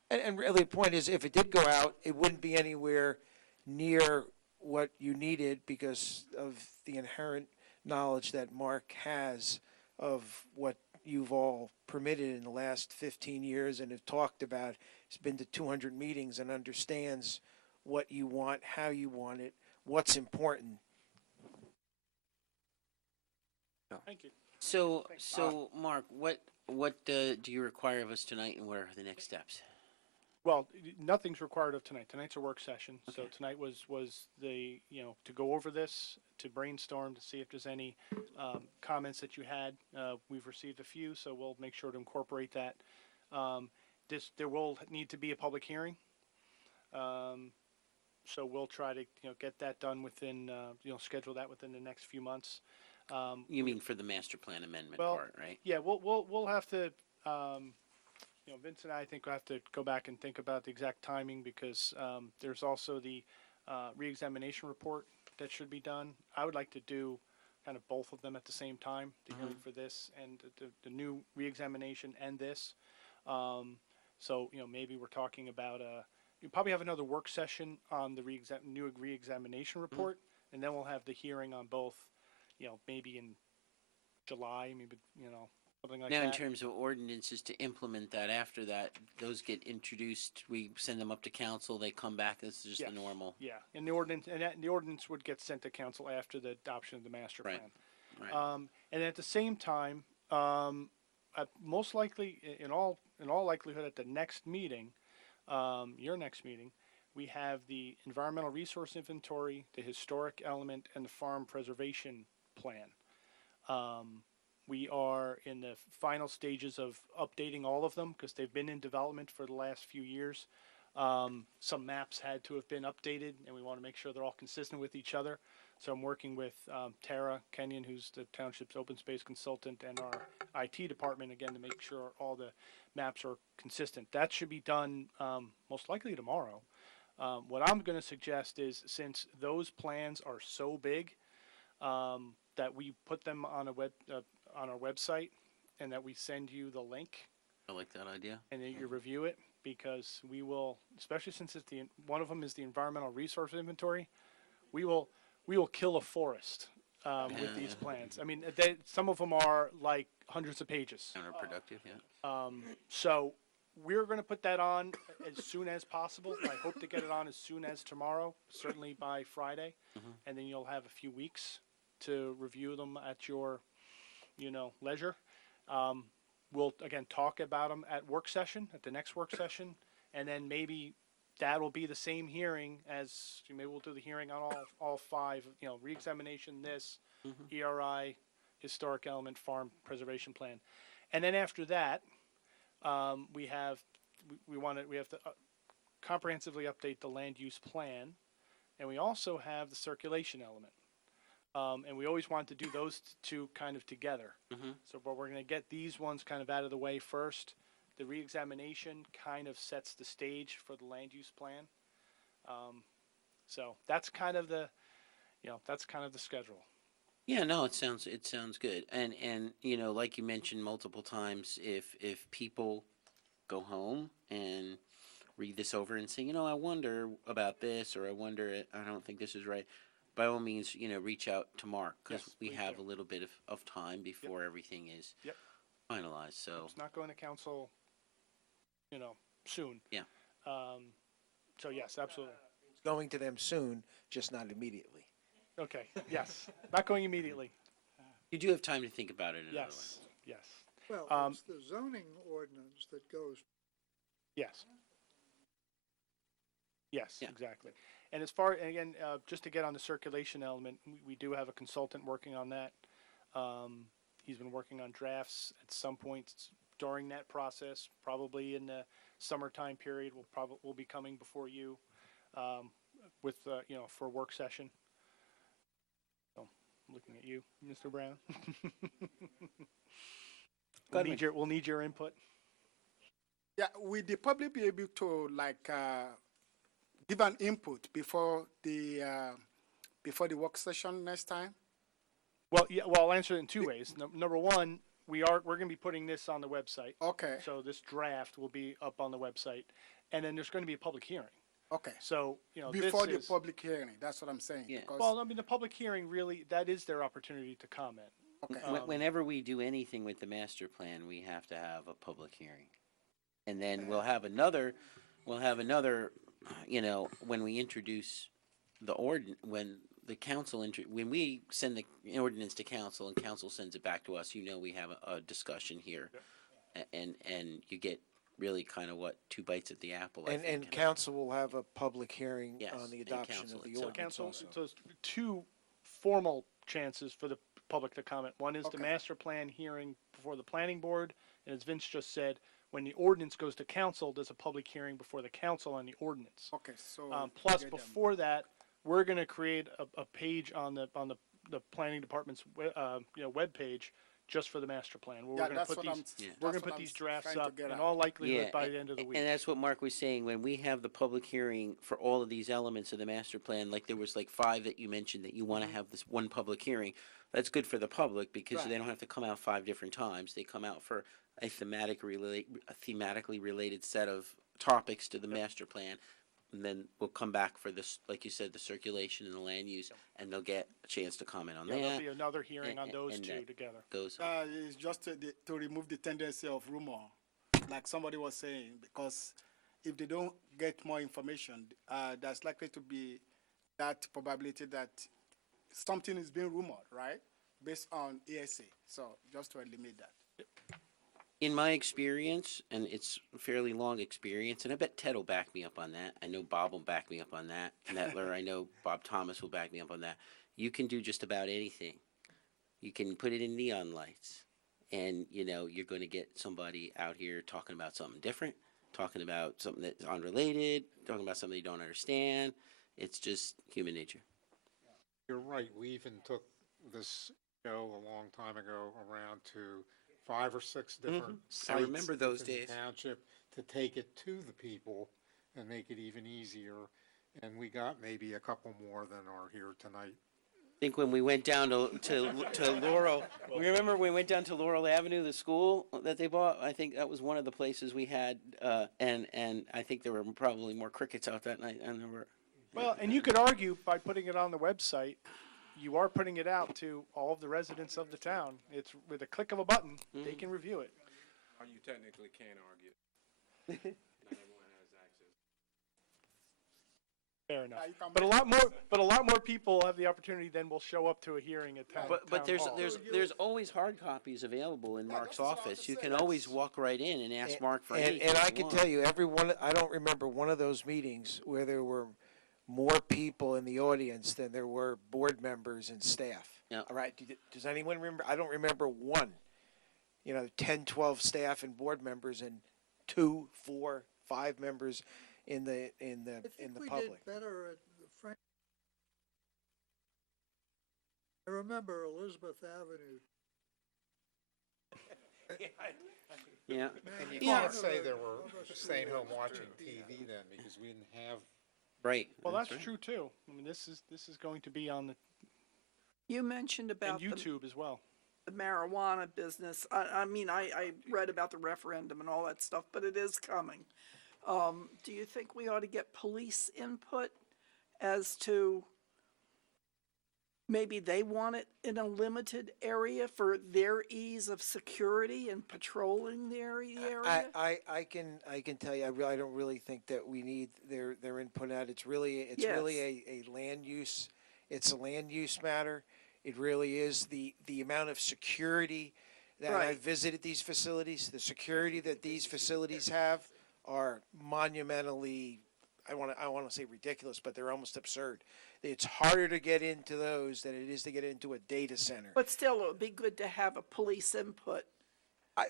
And really, the point is, if it did go out, it wouldn't be anywhere near what you needed because of the inherent knowledge that Mark has of what you've all permitted in the last 15 years and have talked about. He's been to 200 meetings and understands what you want, how you want it, what's important. Thank you. So Mark, what do you require of us tonight, and what are the next steps? Well, nothing's required of tonight. Tonight's a work session. Okay. So tonight was the, to go over this, to brainstorm, to see if there's any comments that you had. We've received a few, so we'll make sure to incorporate that. There will need to be a public hearing. So we'll try to, get that done within, schedule that within the next few months. You mean for the master plan amendment Well, part, right? Yeah, we'll have to, Vince and I think we'll have to go back and think about the exact timing because there's also the reexamination report that should be done. I would like to do kind of both of them at the same time, the hearing for this and the new reexamination and this. So, maybe we're talking about, you probably have another work session on the new reexamination report, and then we'll have the hearing on both, maybe in July, maybe, something like Now, that. in terms of ordinances to implement that, after that, those get introduced, we send them up to council, they come back, this is just Yes. the normal. Yeah, and the ordinance would get sent to council after the adoption of the master Right. plan. Right. And at the same time, most likely, in all likelihood, at the next meeting, your next meeting, we have the environmental resource inventory, the historic element, and the farm preservation plan. We are in the final stages of updating all of them because they've been in development for the last few years. Some maps had to have been updated, and we want to make sure they're all consistent with each other. So I'm working with Tara Kenyon, who's the township's open space consultant, and our IT department, again, to make sure all the maps are consistent. That should be done most likely tomorrow. What I'm going to suggest is, since those plans are so big, that we put them on our website, and that we send you the link I like that idea. and then you review it, because we will, especially since it's one of them is the environmental resource inventory, we will kill a forest with these plans. I mean, some of them are like hundreds of pages. Counterproductive, yeah. So we're going to put that on as soon as possible. I hope to get it on as soon as tomorrow, certainly by Friday, and then you'll have a few weeks to review them at your, leisure. We'll again talk about them at the next work session, and then maybe that will be the same hearing as maybe we'll do the hearing on all five. Reexamination, ERI, historic element, farm preservation plan, and then after that, we have to comprehensively update the land use plan, and we also have the circulation element. And we always want to do those two kind of together. So, but we're going to get these ones kind of out of the way first. The reexamination kind of sets the stage for the land use plan. So that's kind of the schedule. Yeah, no, it sounds good. And like you mentioned multiple times, if people go home and read this over and say, I wonder about this, or I don't think this is right, by all means, reach out to Mark, because we have a little bit of time before everything is finalized. So it's not going to council, soon. Yeah. So yes, absolutely. It's going to them soon, just not immediately. Okay. Yes. Not going immediately. you do have time to think about it. Another Yes. Yes. Well, it's the zoning ordinance that goes. Yes. Yes, Yeah. exactly. And again, just to get on the circulation element, we do have a consultant working on that. He's been working on drafts at some point during that process, probably in the summertime period. We'll be coming before you with for a work session. So, I'm looking at you, Mr. Brown. We'll need your input. Yeah, will the public be able to give an input before the work session next time? Well, yeah. Well, I'll answer it in two ways. Number one, we're going to be putting this on the website. Okay. So this draft will be up on the website, and then there's going to be a public hearing. Okay. So before the public hearing, that's what I'm saying. Yeah. Because the public hearing really, that is their opportunity to comment. Okay. Whenever we do anything with the master plan, we have to have a public hearing, and then we'll have another. When we introduce the when the council when we send the ordinance to council and council sends it back to us, we have a discussion here, and you get really kind of two bites at the apple. And council will have a public hearing on the and adoption council of the itself. ordinance Council, also. so it's two formal chances for the public to comment. One is the Okay. master plan hearing before the planning board, and as Vince just said, when the ordinance goes to council, there's a public hearing before the council on the ordinance. Okay, so Plus, get them. before that, we're going to create a page on the planning department's web page just for the master plan. Where Yeah, we're going to that's put what these. I'm- We're going that's to put what these I'm drafts trying to up get in at. all likelihood by the end of the week. And that's what Mark was saying. When we have the public hearing for all of these elements of the master plan, like there was 5 that you mentioned that you want to have this one public hearing, that's good for the public because Right. they don't have to come out 5 different times. They come out for a thematically related set of topics to the master plan. And then we'll come back for this, like you said, the circulation and the land use, and they'll get a chance to comment on There'll that. be another hearing on those and two that together. Goes. It's just to remove the tendency of rumor, like somebody was saying, because if they don't get more information, there's likely to be that probability that something is being rumored, right, based on ESA. So just to eliminate that. In my experience, and it's a fairly long experience, and I bet Ted will back me up on that. I know Bob will back me up on that. Metler, I know Bob Thomas will back me up on that. You can do just about anything. You can put it in neon lights, and you're going to get somebody out here talking about something different, talking about something that's unrelated, talking about something you don't understand. It's just human nature. You're right. We even took this show a long time ago around to 5 or 6 different sites. I remember those within days. the township to take it to the people and make it even easier. And we got maybe a couple more than are here tonight. think when we went down to Laurel, we remember when we went down to Laurel Avenue, the school that they bought. I think that was one of the places we had, and I think there were probably more crickets out that night, and there were. Well, and you could argue by putting it on the website, you are putting it out to all of the residents of the town. It's with a click of a button, they can review it. Or you technically can argue. Not everyone has access. Fair enough. you can But a lot more people have the opportunity then will show up to a hearing at town. But town hall. there's always hard copies available in Mark's office. You can always walk right in and ask Mark for anything. And I you can want. tell you, I don't remember one of those meetings where there were more people in the audience than there were board members and staff. Yeah. All right. Does anyone remember? I don't remember one. 10, 12 staff and board members and 2, 4, 5 members in the we public. did better at the Frank. I remember Elizabeth Avenue. Yeah. And you Yeah. can't say they were staying home watching TV then, because we didn't have. Right. Well, that's right. true too. I mean, this is going to be on the You mentioned and about YouTube as well. the marijuana business. I mean, I read about the referendum and all that stuff, but it is coming. Do you think we ought to get police input as to maybe they want it in a limited area for their ease of security and patrolling the area? I can tell you, I don't really think that we need their input out. It's really a land use. It's a land use matter. It really is the amount of security that I Right. visited these facilities. The security that these facilities have are monumentally, I want to say ridiculous, but they're almost absurd. It's harder to get into those than it is to get into a data center. But still, it would be good to have a police input. When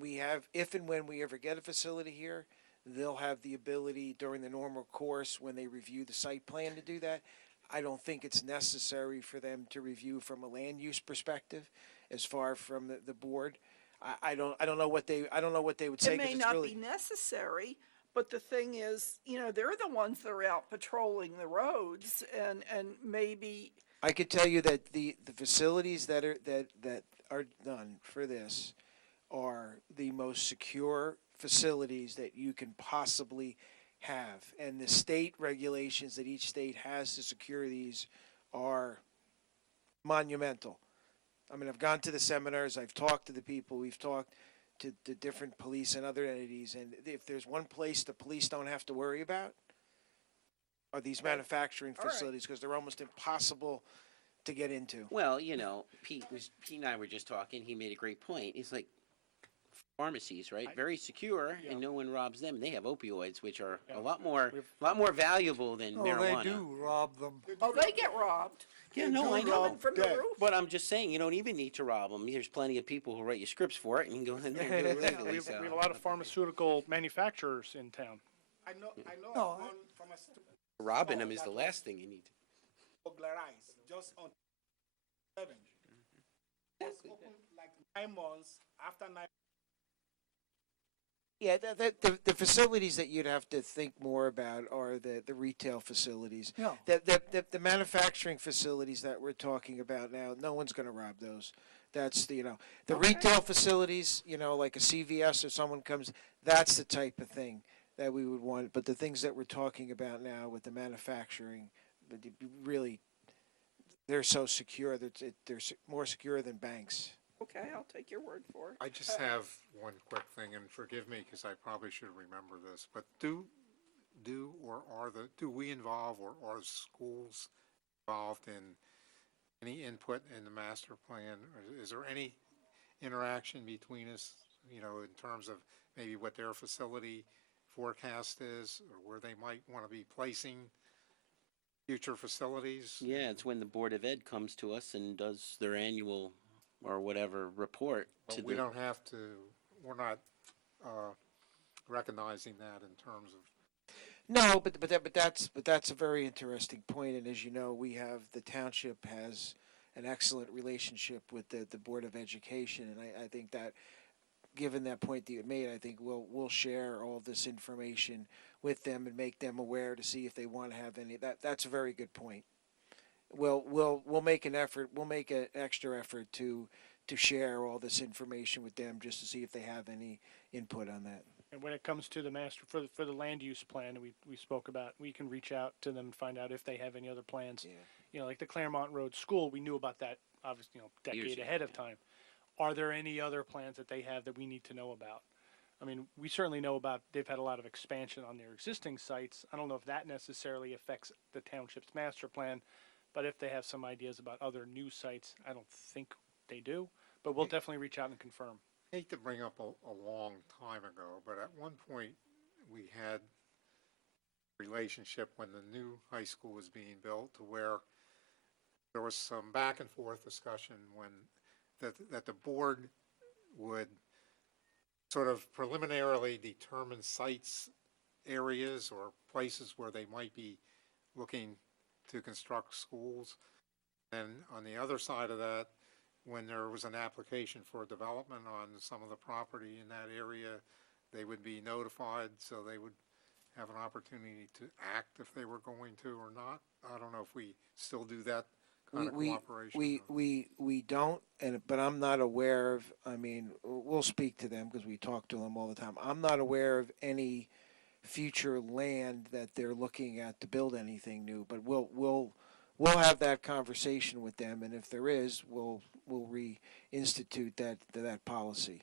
we have, if and when we ever get a facility here, they'll have the ability during the normal course when they review the site plan to do that. I don't think it's necessary for them to review from a land use perspective, as far from the board. I don't know what they would say. It 'Cause may it's not really, be necessary, but the thing is, they're the ones that are out patrolling the roads, and maybe. I could tell you that the facilities that are done for this are the most secure facilities that you can possibly have, and the state regulations that each state has to secure these are monumental. I mean, I've gone to the seminars, I've talked to the people, we've talked to different police and other entities, and if there's one place the police don't have to worry about, are these manufacturing All right. facilities, because they're almost impossible to get into. Well, Pete and I were just talking. He made a great point. It's like pharmacies, right? Very secure, and no one robs them. They have opioids, which are a lot more valuable than marijuana. They do rob them. Oh, they get robbed. Yeah, no, I know. Coming from the roof. But I'm just saying, you don't even need to rob them. There's plenty of people who write you scripts for it and go in there and do it We legally. have a lot of pharmaceutical manufacturers in town. I know No, of one pharmaceutical Robbing them is the last thing you need. burglarized just on 7. It was open like 9 months. After 9 Yeah, the facilities that you'd have to think more about are the retail facilities. Yeah. The manufacturing facilities that we're talking about now, no one's going to rob those. That's the retail facilities, like a CVS or someone comes, that's the type of thing that we would want. But the things that we're talking about now with the manufacturing, really, they're so secure that they're more secure than banks. Okay, I'll take your word for it. I just have one quick thing, and forgive me because I probably should remember this, but do we involve or are schools involved in any input in the master plan? Or is there any interaction between us, in terms of maybe what their facility forecast is or where they might want to be placing future facilities? Yeah, it's when the Board of Ed comes to us and does their annual or whatever report But to we the. don't have to, we're not recognizing that in terms of. No, but that's a very interesting point. And as you know, the township has an excellent relationship with the Board of Education, and I think that, given that point that you made, I think we'll share all this information with them and make them aware to see if they want to have any. That's a very good point. we'll make an effort, we'll make an extra effort to share all this information with them just to see if they have any input on that. And when it comes to the master, for the land use plan that we spoke about, we can reach out to them and find out if they have any other plans. Yeah. You know, like the Claremont Road School, we knew about that, obviously, Years decade ago, ahead of time. Are there any other plans that they have that we need to know about? I mean, we certainly know about, they've had a lot of expansion on their existing sites. I don't know if that necessarily affects the township's master plan, but if they have some ideas about other new sites, I don't think they do, but we'll definitely reach out and confirm. Hate to bring up a long time ago, but at one point we had a relationship when the new high school was being built to where there was some back and forth discussion when that the board would sort of preliminarily determine sites, areas, or places where they might be looking to construct schools. And on the other side of that, when there was an application for development on some of the property in that area, they would be notified, so they would have an opportunity to act if they were going to or not. I don't know if we still do that kind of cooperation. We don't, but I'm not aware of, I mean, we'll speak to them because we talk to them all the time. I'm not aware of any future land that they're looking at to build anything new, but we'll have that conversation with them, and if there is, we'll reinstitute that policy.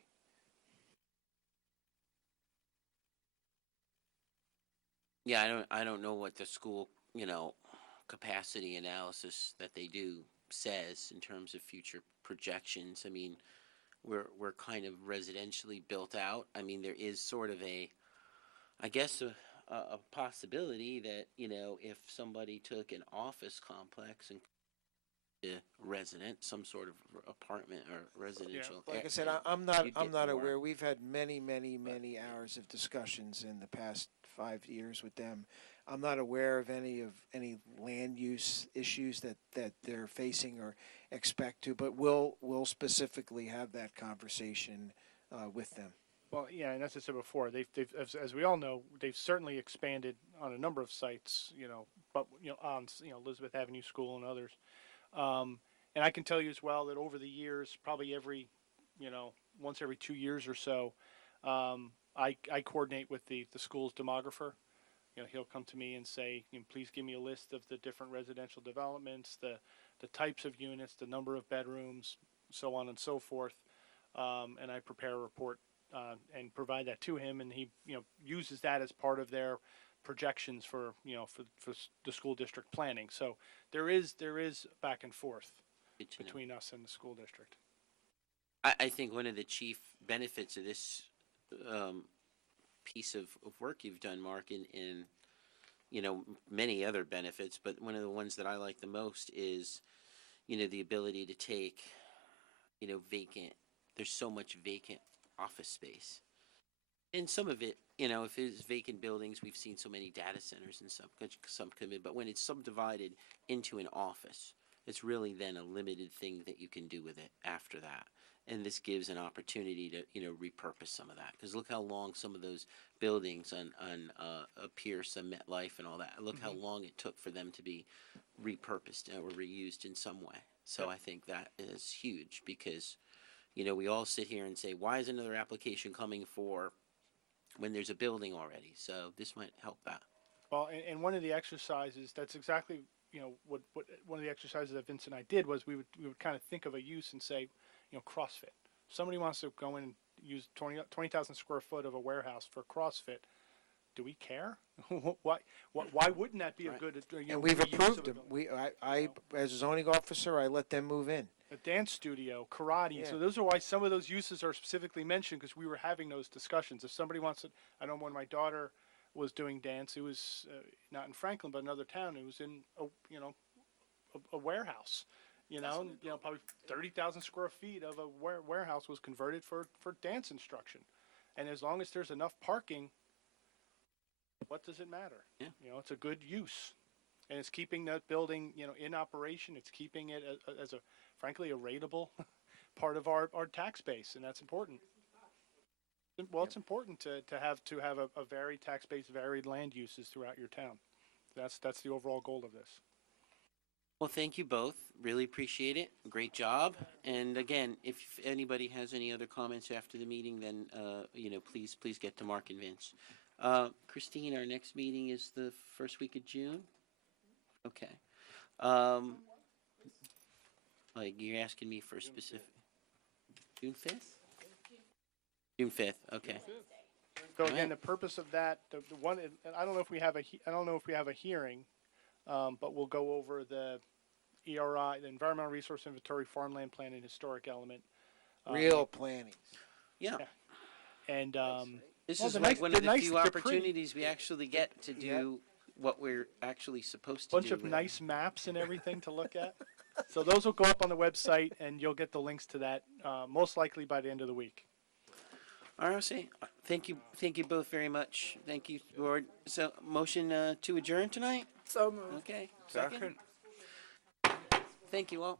Yeah, I don't know what the school, capacity analysis that they do says in terms of future projections. I mean, we're kind of residentially built out. I mean, there is sort of I guess a possibility that, if somebody took an office complex and a resident, some sort of apartment or residential. Yeah, like I said, I'm not aware. We've had many hours of discussions in the past 5 years with them. I'm not aware of any land use issues that they're facing or expect to, but we'll specifically have that conversation with them. Well, yeah, and as I said before, they've as we all know, they've certainly expanded on a number of sites, but on Elizabeth Avenue School and others. And I can tell you as well that over the years, probably once every 2 years or so, I coordinate with the school's demographer. He'll come to me and say, please give me a list of the different residential developments, the types of units, the number of bedrooms, so on and so forth. And I prepare a report and provide that to him, and he uses that as part of their projections for the school district planning. So there is back and forth between us and the school district. I think one of the chief benefits of this piece of work you've done, Mark, and many other benefits, but one of the ones that I like the most is the ability to take vacant. There's so much vacant office space, and some of it, if it's vacant buildings, we've seen so many data centers and some come in, but when it's subdivided into an office, it's really then a limited thing that you can do with it after that. And this gives an opportunity to, repurpose some of that. Because look how long some of those buildings on Pierce and MetLife and all that, look how long it took for them to be repurposed or reused in some way. So I think that is huge because, we all sit here and say, why is another application coming for when there's a building already? So this might help that. Well, and one of the exercises, that's exactly, what one of the exercises that Vince and I did was we would kind of think of a use and say, CrossFit. Somebody wants to go in and use 20,000 square foot of a warehouse for CrossFit. Do we care? Why wouldn't that be a good? And we've approved them. I as a zoning officer, I let them move in. A dance studio, karate. Yeah. So those are why some of those uses are specifically mentioned because we were having those discussions. If somebody wants to, I know when my daughter was doing dance, it was not in Franklin but another town. It was in a warehouse. Probably 30,000 square feet of a warehouse was converted for dance instruction. And as long as there's enough parking, what does it matter? Yeah. It's a good use. And it's keeping that building, in operation. It's keeping it as frankly, a rateable part of our tax base, and that's important. Well, it's important to have a varied tax base, varied land uses throughout your town. That's the overall goal of this. Well, thank you both. Really appreciate it. Great job. And again, if anybody has any other comments after the meeting, then, please get to Mark and Vince. Christine, our next meeting is the first week of June? Okay. Like, you're asking me for a specific, June 5th? June 5th, okay. So Alright. again, the purpose of that, the one, I don't know if we have a hearing, but we'll go over the ERI, the Environmental Resource Inventory, Farmland Plan, and Historic Element. Real planning. Yeah. And, This well, is they're like nice- one they're of the nice, few they're pretty. opportunities we actually get to do what we're actually supposed to Bunch do. of nice maps and everything to look at. So those will go up on the website, and you'll get the links to that, most likely by the end of the week. ROC, thank you both very much. Thank you, board. So, motion to adjourn tonight? So moved. Okay, Second. Thank you all.